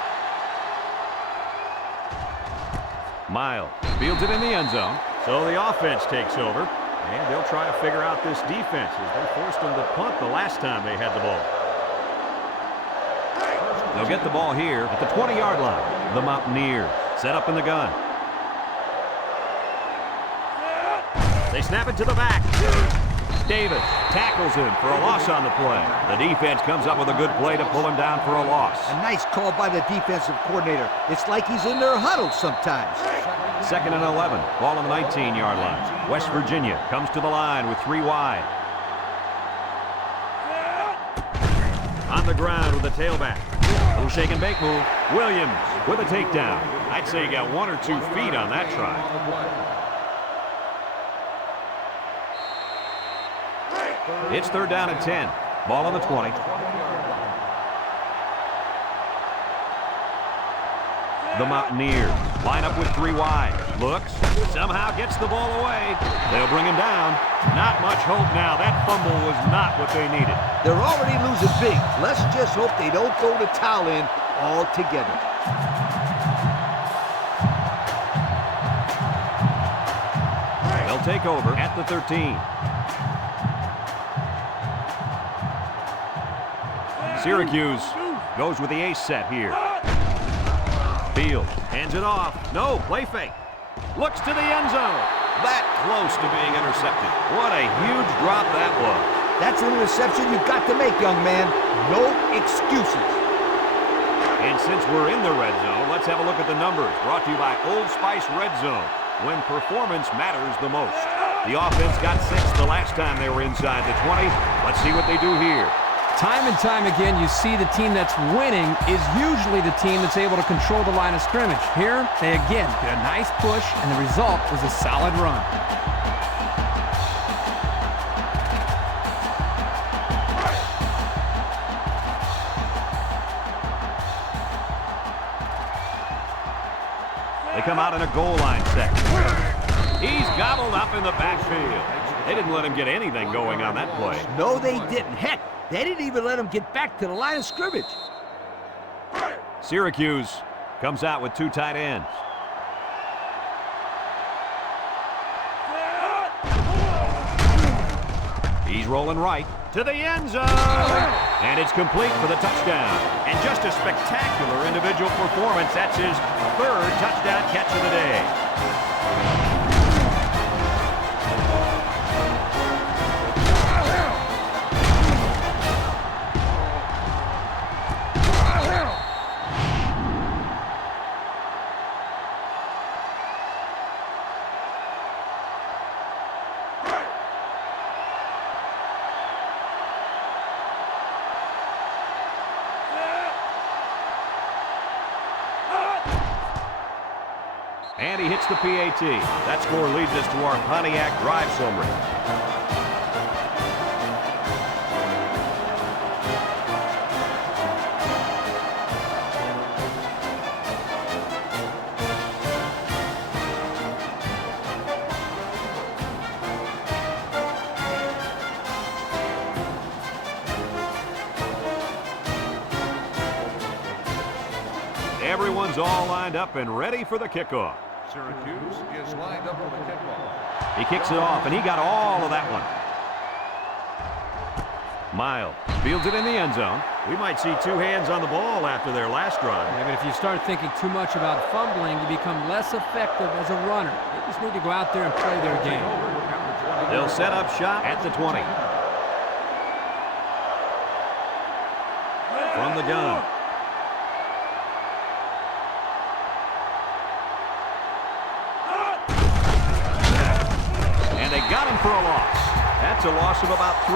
Miles fields it in the end zone. So the offense takes over, and they'll try to figure out this defense as they forced them to punt the last time they had the ball. They'll get the ball here at the 20-yard line. The Mountaineers set up in the gun. They snap it to the back. Davis tackles him for a loss on the play. The defense comes up with a good play to pull him down for a loss. A nice call by the defensive coordinator. It's like he's in their huddle sometimes. 2nd and 11. Ball on the 19-yard line. West Virginia comes to the line with 3 wide. On the ground with the tailback. Little shake and bake move. Williams with a takedown. I'd say he got 1 or 2 feet on that try. It's 3rd down and 10. Ball on the 20. The Mountaineers line up with 3 wide. Looks, somehow gets the ball away. They'll bring him down. Not much hope now. That fumble was not what they needed. They're already losing big. Let's just hope they don't throw the towel in altogether. They'll take over at the 13. Syracuse goes with the ace set here. Fields hands it off. No, play fake. Looks to the end zone. That close to being intercepted. What a huge drop that was. That's an interception you've got to make, young man. No excuses. And since we're in the red zone, let's have a look at the numbers. Brought to you by Old Spice Red Zone, when performance matters the most. The offense got 6 the last time they were inside the 20. Let's see what they do here. Time and time again, you see the team that's winning is usually the team that's able to control the line of scrimmage. Here, they again get a nice push, and the result was a solid run. They come out in a goal line set. He's gobbled up in the backfield. They didn't let him get anything going on that play. No, they didn't. Heck, they didn't even let him get back to the line of scrimmage. Syracuse comes out with 2 tight ends. He's rolling right to the end zone. And it's complete for the touchdown. And just a spectacular individual performance. That's his 3rd touchdown catch of the day. And he hits the PAT. That score leads us to our Pontiac drive summary. Everyone's all lined up and ready for the kickoff. Syracuse is lined up for the kickoff. He kicks it off, and he got all of that one. Miles fields it in the end zone. We might see 2 hands on the ball after their last run. Yeah, but if you start thinking too much about fumbling, you become less effective as a runner. They just need to go out there and play their game. They'll set up shop at the 20. From the gun. And they got him for a loss. That's a loss of about 3.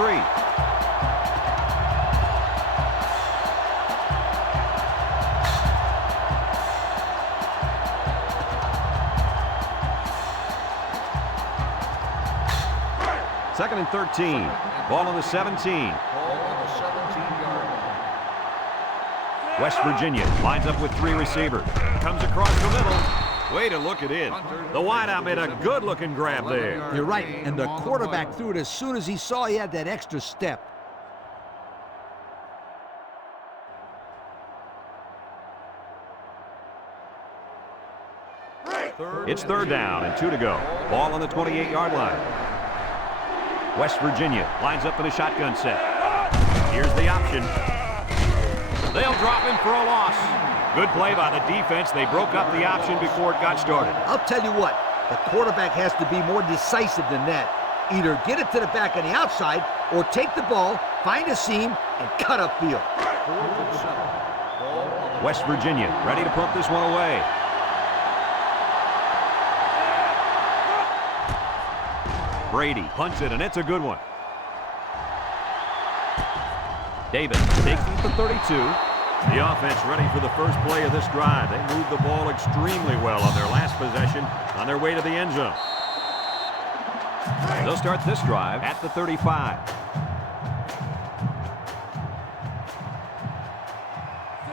Second and 13. Ball on the 17. Ball on the 17-yard line. West Virginia lines up with 3 receivers. Comes across the middle. Way to look it in. The wideout made a good-looking grab there. You're right, and the quarterback threw it as soon as he saw he had that extra step. It's third down and 2 to go. Ball on the 28-yard line. West Virginia lines up in a shotgun set. Here's the option. They'll drop him for a loss. Good play by the defense. They broke up the option before it got started. I'll tell you what, the quarterback has to be more decisive than that. Either get it to the back on the outside or take the ball, find a seam, and cut upfield. West Virginia ready to pump this one away. Brady punts it, and it's a good one. Davis takes it to 32. The offense ready for the first play of this drive. They moved the ball extremely well on their last possession on their way to the end zone. They'll start this drive at the 35.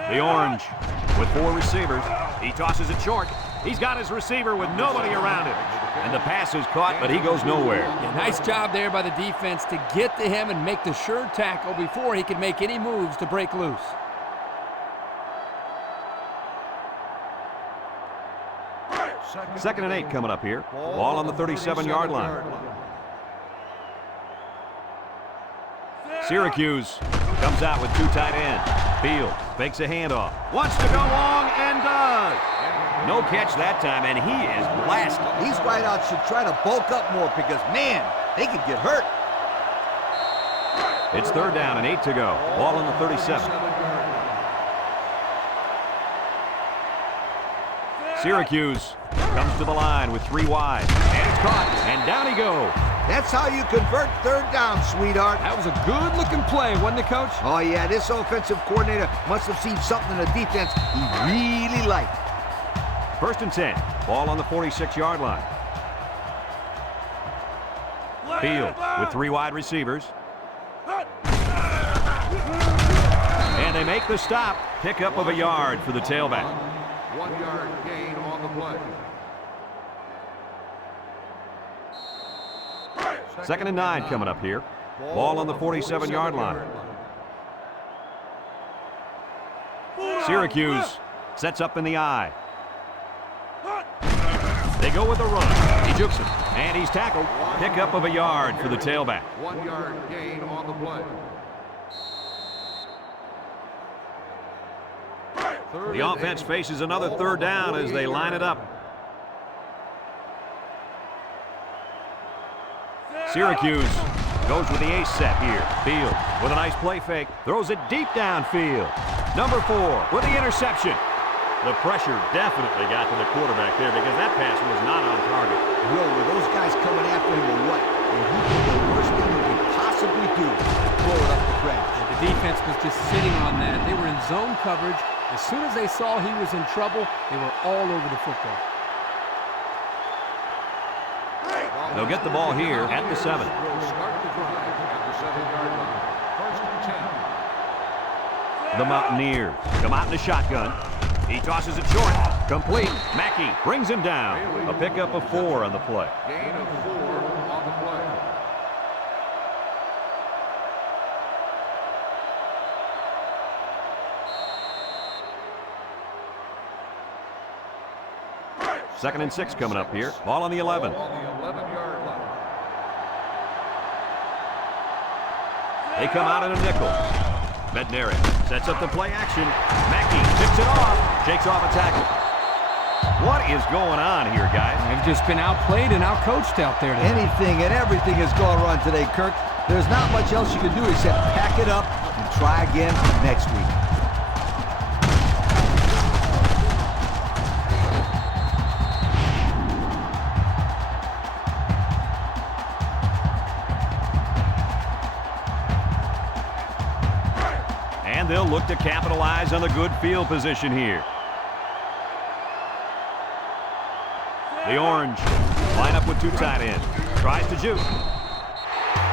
The orange with 4 receivers. He tosses it short. He's got his receiver with nobody around him. And the pass is caught, but he goes nowhere. Yeah, nice job there by the defense to get to him and make the sure tackle before he could make any moves to break loose. Second and 8 coming up here. Ball on the 37-yard line. Syracuse comes out with 2 tight ends. Field fakes a handoff. Wants to go long and does. No catch that time, and he is blasted. These wideouts should try to bulk up more because, man, they could get hurt. It's third down and 8 to go. Ball on the 37. Syracuse comes to the line with 3 wide. And it's caught, and down he goes. That's how you convert third down, sweetheart. That was a good-looking play, wasn't it, Coach? Oh, yeah, this offensive coordinator must have seen something in the defense he really liked. First and 10. Ball on the 46-yard line. Field with 3 wide receivers. And they make the stop. Pickup of a yard for the tailback. 1-yard gain on the play. Second and 9 coming up here. Ball on the 47-yard line. Syracuse sets up in the eye. They go with a run. He jukes him, and he's tackled. Pickup of a yard for the tailback. 1-yard gain on the play. The offense faces another third down as they line it up. Syracuse goes with the ace set here. Field with a nice play fake. Throws it deep downfield. Number 4 with the interception. The pressure definitely got to the quarterback there because that pass was not on target. Will, were those guys coming after him or what? And he did the worst thing he could possibly do. Throw it up the crest. The defense was just sitting on that. They were in zone coverage. As soon as they saw he was in trouble, they were all over the football. They'll get the ball here at the 7. Start the drive at the 7-yard line. First and 10. The Mountaineers come out in a shotgun. He tosses it short. Complete. Mackey brings him down. A pickup of 4 on the play. Gain of 4 on the play. Second and 6 coming up here. Ball on the 11. On the 11-yard line. They come out in a nickel. Bednarik sets up the play action. Mackey picks it off. Shakes off a tackle. What is going on here, guys? They've just been outplayed and outcoached out there today. Anything and everything has gone wrong today, Kirk. There's not much else you can do except pack it up and try again next week. And they'll look to capitalize on the good field position here. The Orange line up with 2 tight ends. Tries to juke.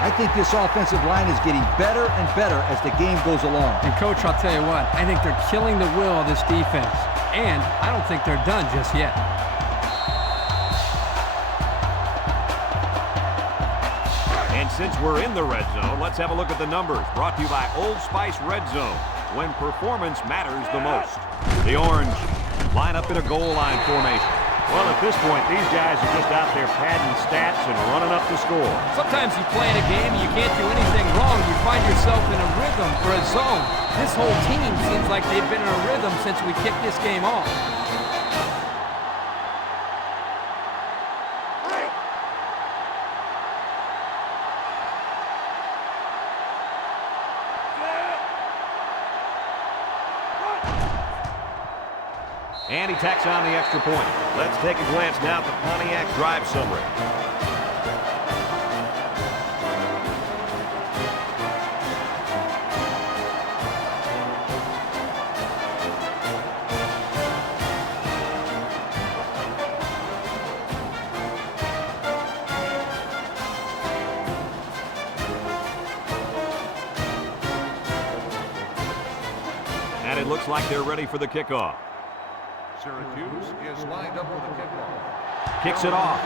I think this offensive line is getting better and better as the game goes along. And, Coach, I'll tell you what, I think they're killing the will of this defense. And I don't think they're done just yet. And since we're in the red zone, let's have a look at the numbers. Brought to you by Old Spice Red Zone, when performance matters the most. The Orange line up in a goal line formation. Well, at this point, these guys are just out there padding stats and running up the score. Sometimes you play in a game and you can't do anything wrong. You find yourself in a rhythm or a zone. This whole team seems like they've been in a rhythm since we kicked this game off. And he tacks on the extra point. Let's take a glance now at the Pontiac drive summary. And it looks like they're ready for the kickoff. Syracuse is lined up with a kickoff. Kicks it off.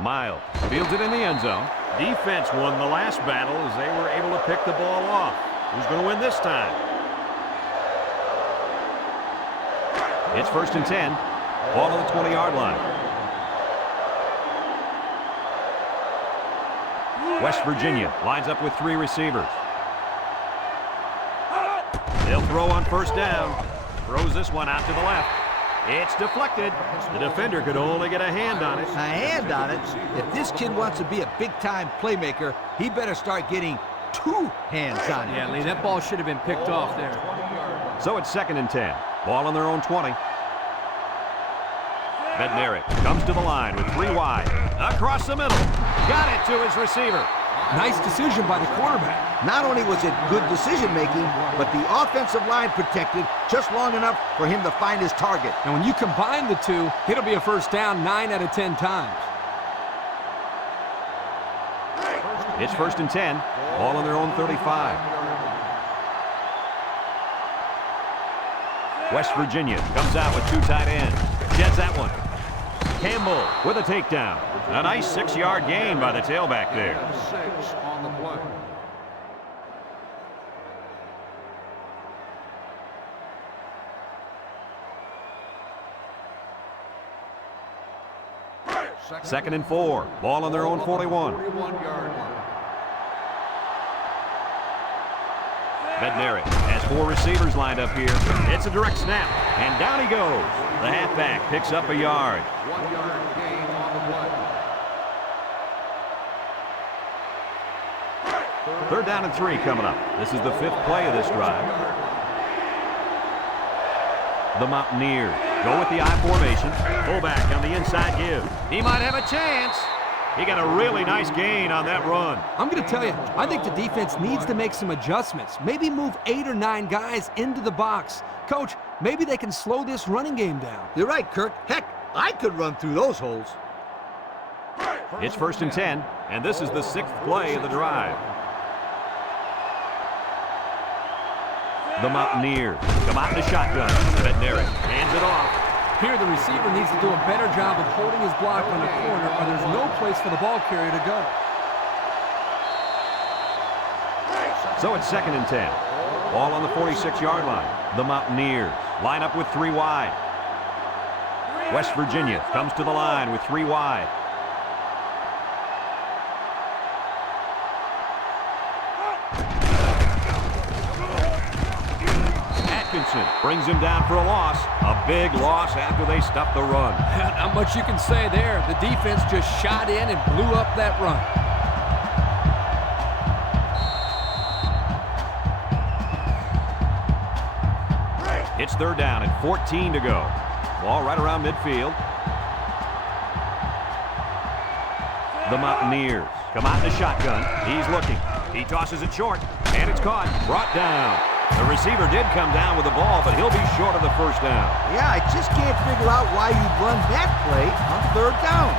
Miles fields it in the end zone. Defense won the last battle as they were able to pick the ball off. Who's going to win this time? It's 1st and 10. Ball on the 20-yard line. West Virginia lines up with 3 receivers. They'll throw on 1st down. Throws this one out to the left. It's deflected. The defender could only get a hand on it. A hand on it? If this kid wants to be a big-time playmaker, he better start getting 2 hands on it. Yeah, Lee, that ball should have been picked off there. So it's 2nd and 10. Ball on their own 20. Bednarik comes to the line with 3 wide. Across the middle. Got it to his receiver. Nice decision by the quarterback. Not only was it good decision-making, but the offensive line protected just long enough for him to find his target. And when you combine the two, it'll be a 1st down 9 out of 10 times. It's 1st and 10. Ball on their own 35. West Virginia comes out with 2 tight ends. Jets that one. Campbell with a takedown. A nice 6-yard gain by the tailback there. 6 on the play. Second and 4. Ball on their own 41. 41-yard line. Bednarik has 4 receivers lined up here. It's a direct snap, and down he goes. The halfback picks up a yard. 1-yard gain on the play. 3rd down and 3 coming up. This is the 5th play of this drive. The Mountaineers go with the I formation. Fullback on the inside give. He might have a chance. He got a really nice gain on that run. I'm going to tell you, I think the defense needs to make some adjustments. Maybe move 8 or 9 guys into the box. Coach, maybe they can slow this running game down. You're right, Kirk. Heck, I could run through those holes. It's 1st and 10, and this is the 6th play of the drive. The Mountaineers come out in the shotgun. Bednarik hands it off. Here, the receiver needs to do a better job of holding his block on the corner, or there's no place for the ball carrier to go. So it's 2nd and 10. Ball on the 46-yard line. The Mountaineers line up with 3 wide. West Virginia comes to the line with 3 wide. Atkinson brings him down for a loss. A big loss after they stuffed the run. Not much you can say there. The defense just shot in and blew up that run. It's 3rd down and 14 to go. Ball right around midfield. The Mountaineers come out in the shotgun. He's looking. He tosses it short, and it's caught, brought down. The receiver did come down with the ball, but he'll be short of the first down. Yeah, I just can't figure out why you'd run that play on third down.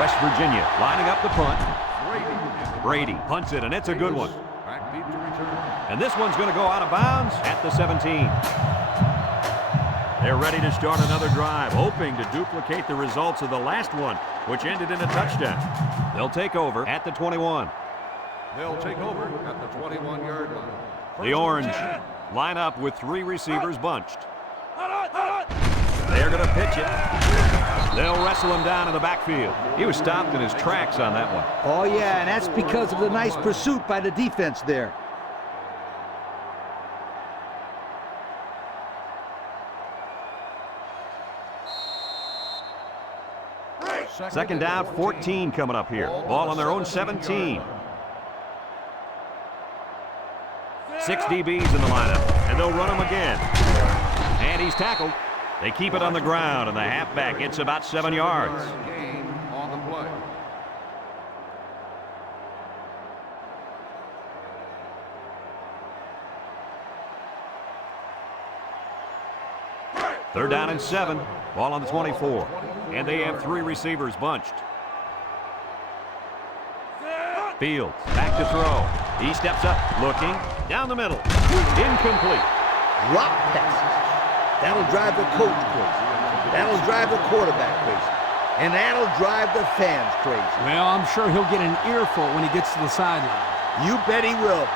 West Virginia lining up the punt. Brady punts it, and it's a good one. Back deep to return. And this one's going to go out of bounds at the 17. They're ready to start another drive, hoping to duplicate the results of the last one, which ended in a touchdown. They'll take over at the 21. They'll take over at the 21-yard line. The Orange line up with 3 receivers bunched. They're going to pitch it. They'll wrestle him down in the backfield. He was stopped in his tracks on that one. Oh, yeah, and that's because of the nice pursuit by the defense there. Second down, 14 coming up here. Ball on their own 17. 6 DBs in the lineup, and they'll run him again. And he's tackled. They keep it on the ground, and the halfback gets about 7 yards. Gain on the play. Third down and 7. Ball on the 24. And they have 3 receivers bunched. Fields back to throw. He steps up, looking, down the middle. Incomplete. Drop passes. That'll drive the coach crazy. That'll drive the quarterback crazy. And that'll drive the fans crazy. Well, I'm sure he'll get an earful when he gets to the sideline. You bet he will.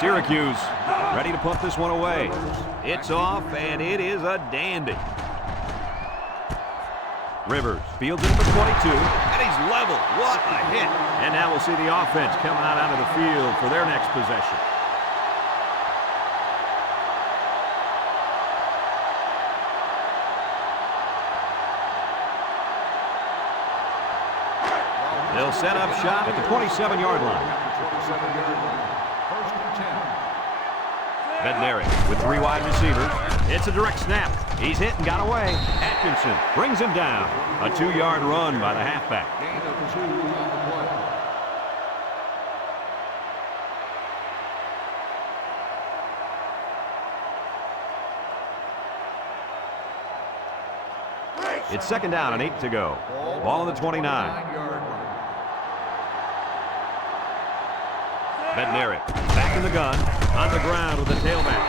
Syracuse ready to punt this one away. It's off, and it is a dandy. Rivers fields it for 22, and he's level. What a hit. And now we'll see the offense coming out onto the field for their next possession. They'll set up shop at the 27-yard line. First and 10. Bednarik with 3 wide receivers. It's a direct snap. He's hit and got away. Atkinson brings him down. A 2-yard run by the halfback. Gain of 2 on the play. It's second down and 8 to go. Ball on the 29. 9-yard line. Bednarik back in the gun, on the ground with the tailback.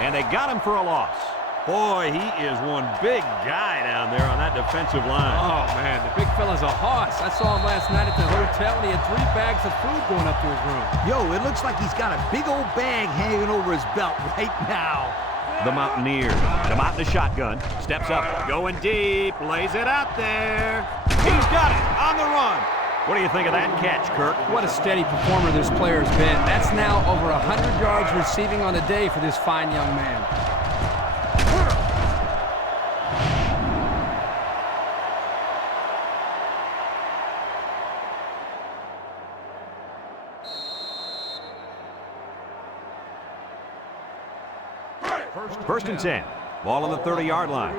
And they got him for a loss. Boy, he is one big guy down there on that defensive line. Oh, man, the big fella's a hoss. I saw him last night at the hotel, and he had 3 bags of food going up to his room. Yo, it looks like he's got a big old bag hanging over his belt right now. The Mountaineers come out in the shotgun, steps up, going deep, lays it out there. He's got it on the run. What do you think of that catch, Kirk? What a steady performer this player's been. That's now over 100 yards receiving on the day for this fine young man. First and 10. Ball on the 30-yard line.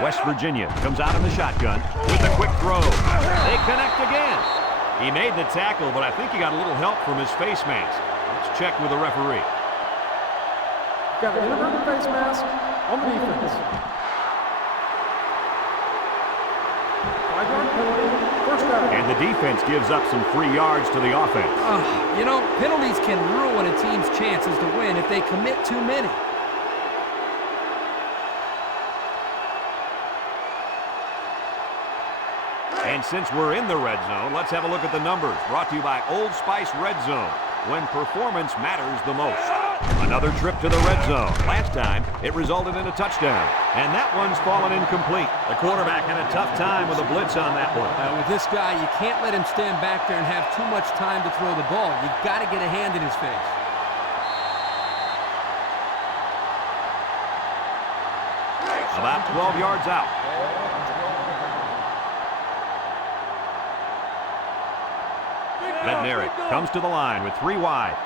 West Virginia comes out in the shotgun with a quick throw. They connect again. He made the tackle, but I think he got a little help from his face mask. Let's check with the referee. Got an inadvertent face mask on the defense. 5-yard penalty, first down. And the defense gives up some free yards to the offense. You know, penalties can ruin a team's chances to win if they commit too many. And since we're in the red zone, let's have a look at the numbers. Brought to you by Old Spice Red Zone, when performance matters the most. Another trip to the red zone. Last time, it resulted in a touchdown. And that one's fallen incomplete. The quarterback had a tough time with a blitz on that one. With this guy, you can't let him stand back there and have too much time to throw the ball. You've got to get a hand in his face. About 12 yards out. Bednarik comes to the line with 3 wide.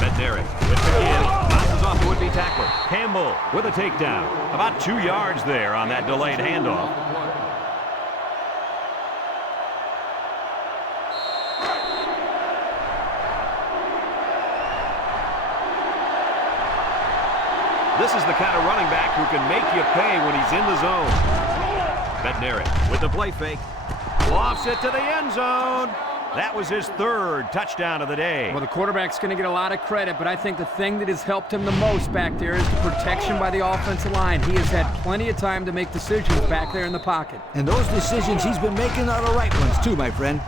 Bednarik with the give. Bounces off the would-be tackler. Campbell with a takedown. About 2 yards there on that delayed handoff. This is the kind of running back who can make you pay when he's in the zone. Bednarik with the play fake. Lofts it to the end zone. That was his 3rd touchdown of the day. Well, the quarterback's going to get a lot of credit, but I think the thing that has helped him the most back there is the protection by the offensive line. He has had plenty of time to make decisions back there in the pocket. And those decisions he's been making are the right ones too, my friend.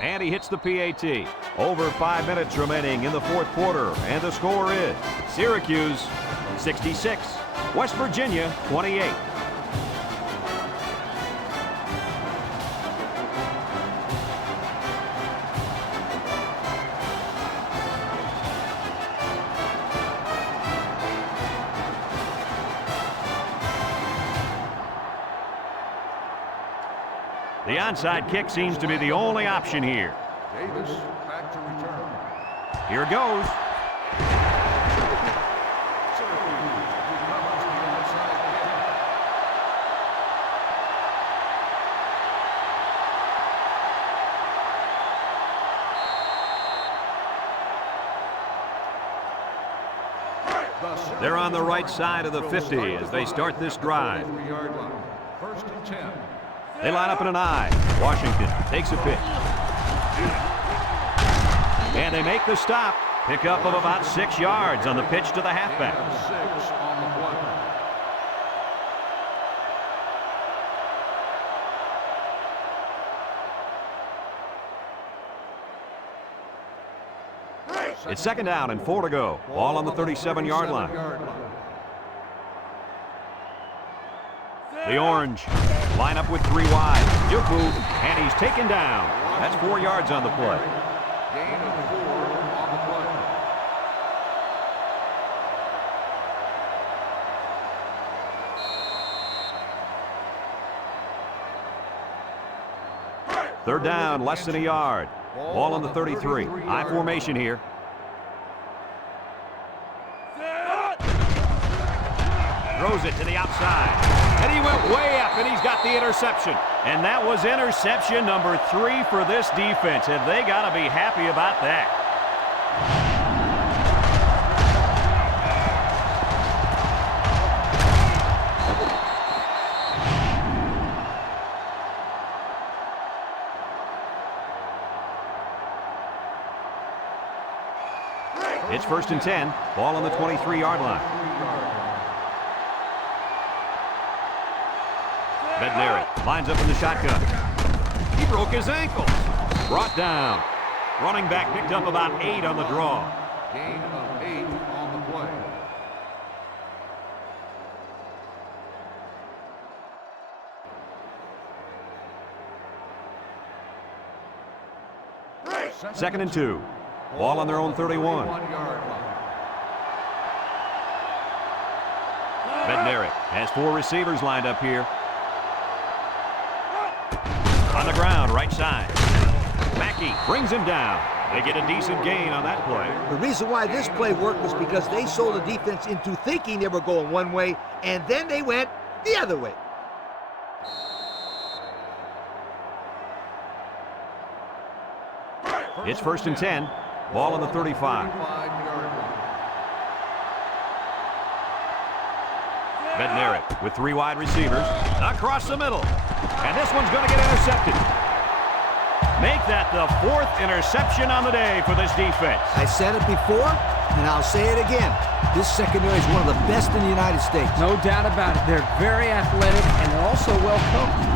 And he hits the PAT. Over 5 minutes remaining in the 4th quarter, and the score is Syracuse 66, West Virginia 28. The onside kick seems to be the only option here. Davis back to return. Here goes. Syracuse recovers the onside kick. They're on the right side of the 50 as they start this drive. 3-yard line. 1st and 10. They line up in an I. Washington takes a pitch. And they make the stop. Pickup of about 6 yards on the pitch to the halfback. 6 on the play. It's 2nd down and 4 to go. Ball on the 37-yard line. The Orange line up with 3 wide. Juku, and he's taken down. That's 4 yards on the play. Gain of 4 on the play. 3rd down, less than a yard. Ball on the 33. I formation here. Throws it to the outside. And he went way up, and he's got the interception. And that was interception number 3 for this defense, and they got to be happy about that. It's 1st and 10. Ball on the 23-yard line. Bednarik lines up in the shotgun. He broke his ankle. Brought down. Running back picked up about 8 on the draw. Gain of 8 on the play. Second and 2. Ball on their own 31. 1-yard line. Bednarik has 4 receivers lined up here. On the ground, right side. Mackey brings him down. They get a decent gain on that play. The reason why this play worked was because they sold the defense into thinking they were going one way, and then they went the other way. It's 1st and 10. Ball on the 35. 35-yard line. Bednarik with 3 wide receivers across the middle. And this one's going to get intercepted. Make that the 4th interception on the day for this defense. I said it before, and I'll say it again. This secondary is one of the best in the United States. No doubt about it. They're very athletic, and they're also well coached.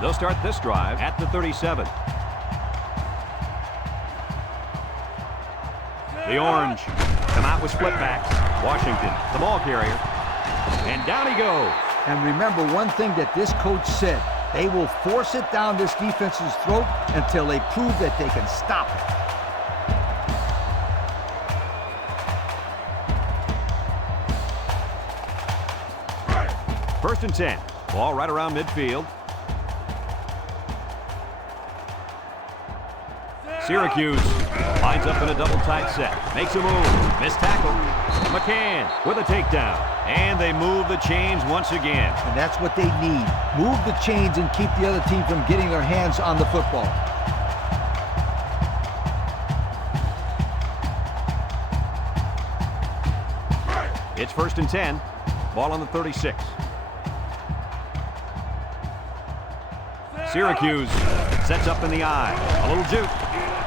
They'll start this drive at the 37. The Orange come out with split backs. Washington, the ball carrier. And down he goes. And remember one thing that this coach said. They will force it down this defense's throat until they prove that they can stop it. First and 10. Ball right around midfield. Syracuse lines up in a double tight set. Makes a move. Missed tackle. McCann with a takedown. And they move the chains once again. And that's what they need. Move the chains and keep the other team from getting their hands on the football. It's first and 10. Ball on the 36. Syracuse sets up in the eye. A little juke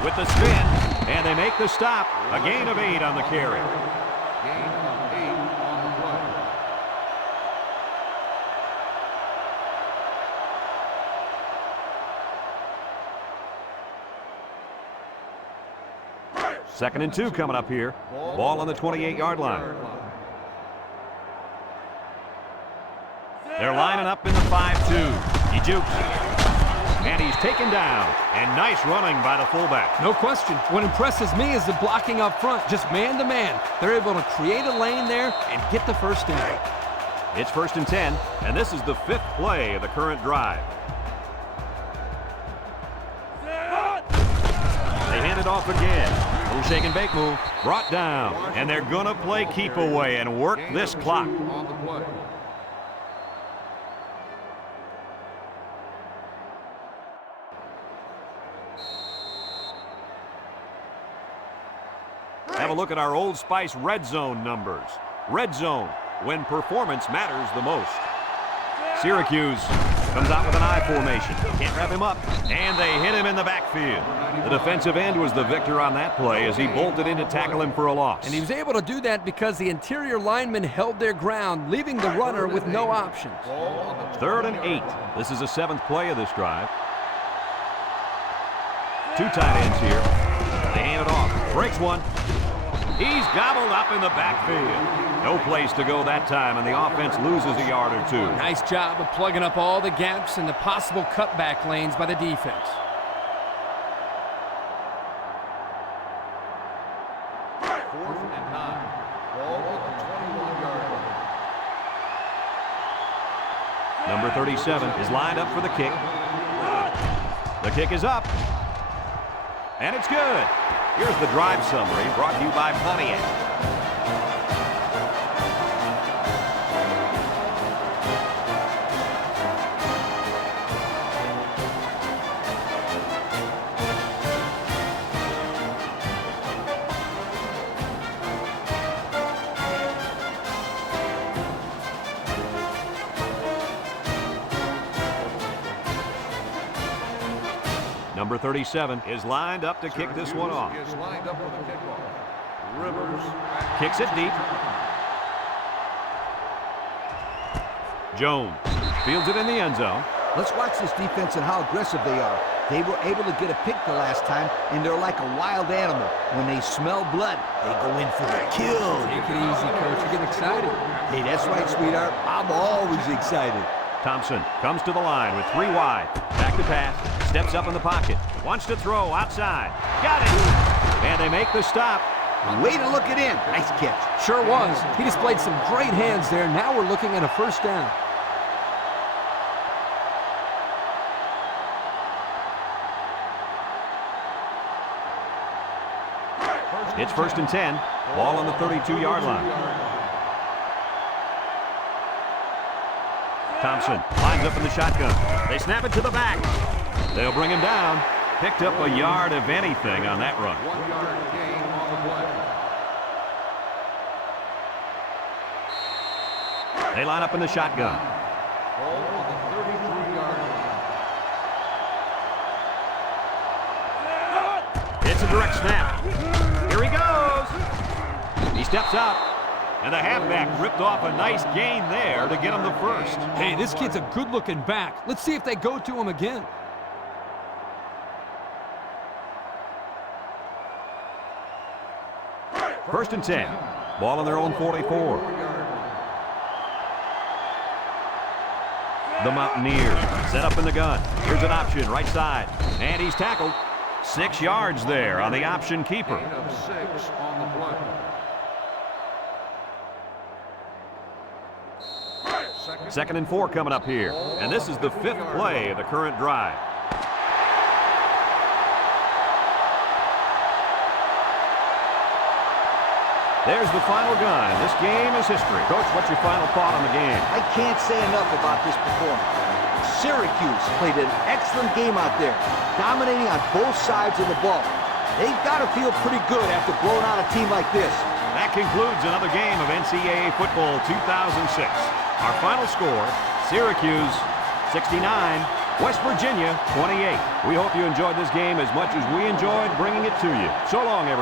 with the spin. And they make the stop. A gain of 8 on the carry. Gain of 8 on the play. Second and 2 coming up here. Ball on the 28-yard line. They're lining up in the 5-2. He jukes. And he's taken down. And nice running by the fullback. No question. What impresses me is the blocking up front, just man-to-man. They're able to create a lane there and get the first down. It's first and 10, and this is the 5th play of the current drive. They hand it off again. Little shake and bake move. Brought down. And they're going to play keep away and work this clock. On the play. Have a look at our Old Spice red zone numbers. Red zone, when performance matters the most. Syracuse comes out with an I formation. Can't wrap him up. And they hit him in the backfield. The defensive end was the victor on that play as he bolted in to tackle him for a loss. And he was able to do that because the interior linemen held their ground, leaving the runner with no options. Third and 8. This is the 7th play of this drive. 2 tight ends here. They hand it off. Breaks one. He's gobbled up in the backfield. No place to go that time, and the offense loses a yard or 2. Nice job of plugging up all the gaps and the possible cutback lanes by the defense. Fourth and 9. Ball at the 21-yard line. Number 37 is lined up for the kick. The kick is up. And it's good. Here's the drive summary brought to you by Pontiac. Number 37 is lined up to kick this one off. Is lined up for the kickoff. Rivers Kicks it deep. Jones fields it in the end zone. Let's watch this defense and how aggressive they are. They were able to get a pick the last time, and they're like a wild animal. When they smell blood, they go in for the kill. Take it easy, Coach. You're getting excited. Hey, that's right, sweetheart. I'm always excited. Thompson comes to the line with 3 wide. Back to pass. Steps up in the pocket. Wants to throw outside. Got it. And they make the stop. Way to look it in. Nice catch. Sure was. He displayed some great hands there. Now we're looking at a first down. It's first and 10. Ball on the 32-yard line. Thompson lines up in the shotgun. They snap it to the back. They'll bring him down. Picked up a yard of anything on that run. 1-yard gain on the play. They line up in the shotgun. Ball on the 33-yard line. It's a direct snap. Here he goes. He steps up. And the halfback ripped off a nice gain there to get him the first. Hey, this kid's a good-looking back. Let's see if they go to him again. First and 10. Ball on their own 44. The Mountaineers set up in the gun. Here's an option right side. And he's tackled. 6 yards there on the option keeper. Gain of 6 on the play. Second and 4 coming up here. And this is the 5th play of the current drive. There's the final gun, and this game is history. Coach, what's your final thought on the game? I can't say enough about this performance. Syracuse played an excellent game out there, dominating on both sides of the ball. They've got to feel pretty good after blowing out a team like this. That concludes another game of NCAA Football 2006. Our final score, Syracuse 69, West Virginia 28. We hope you enjoyed this game as much as we enjoyed bringing it to you. So long, everyone.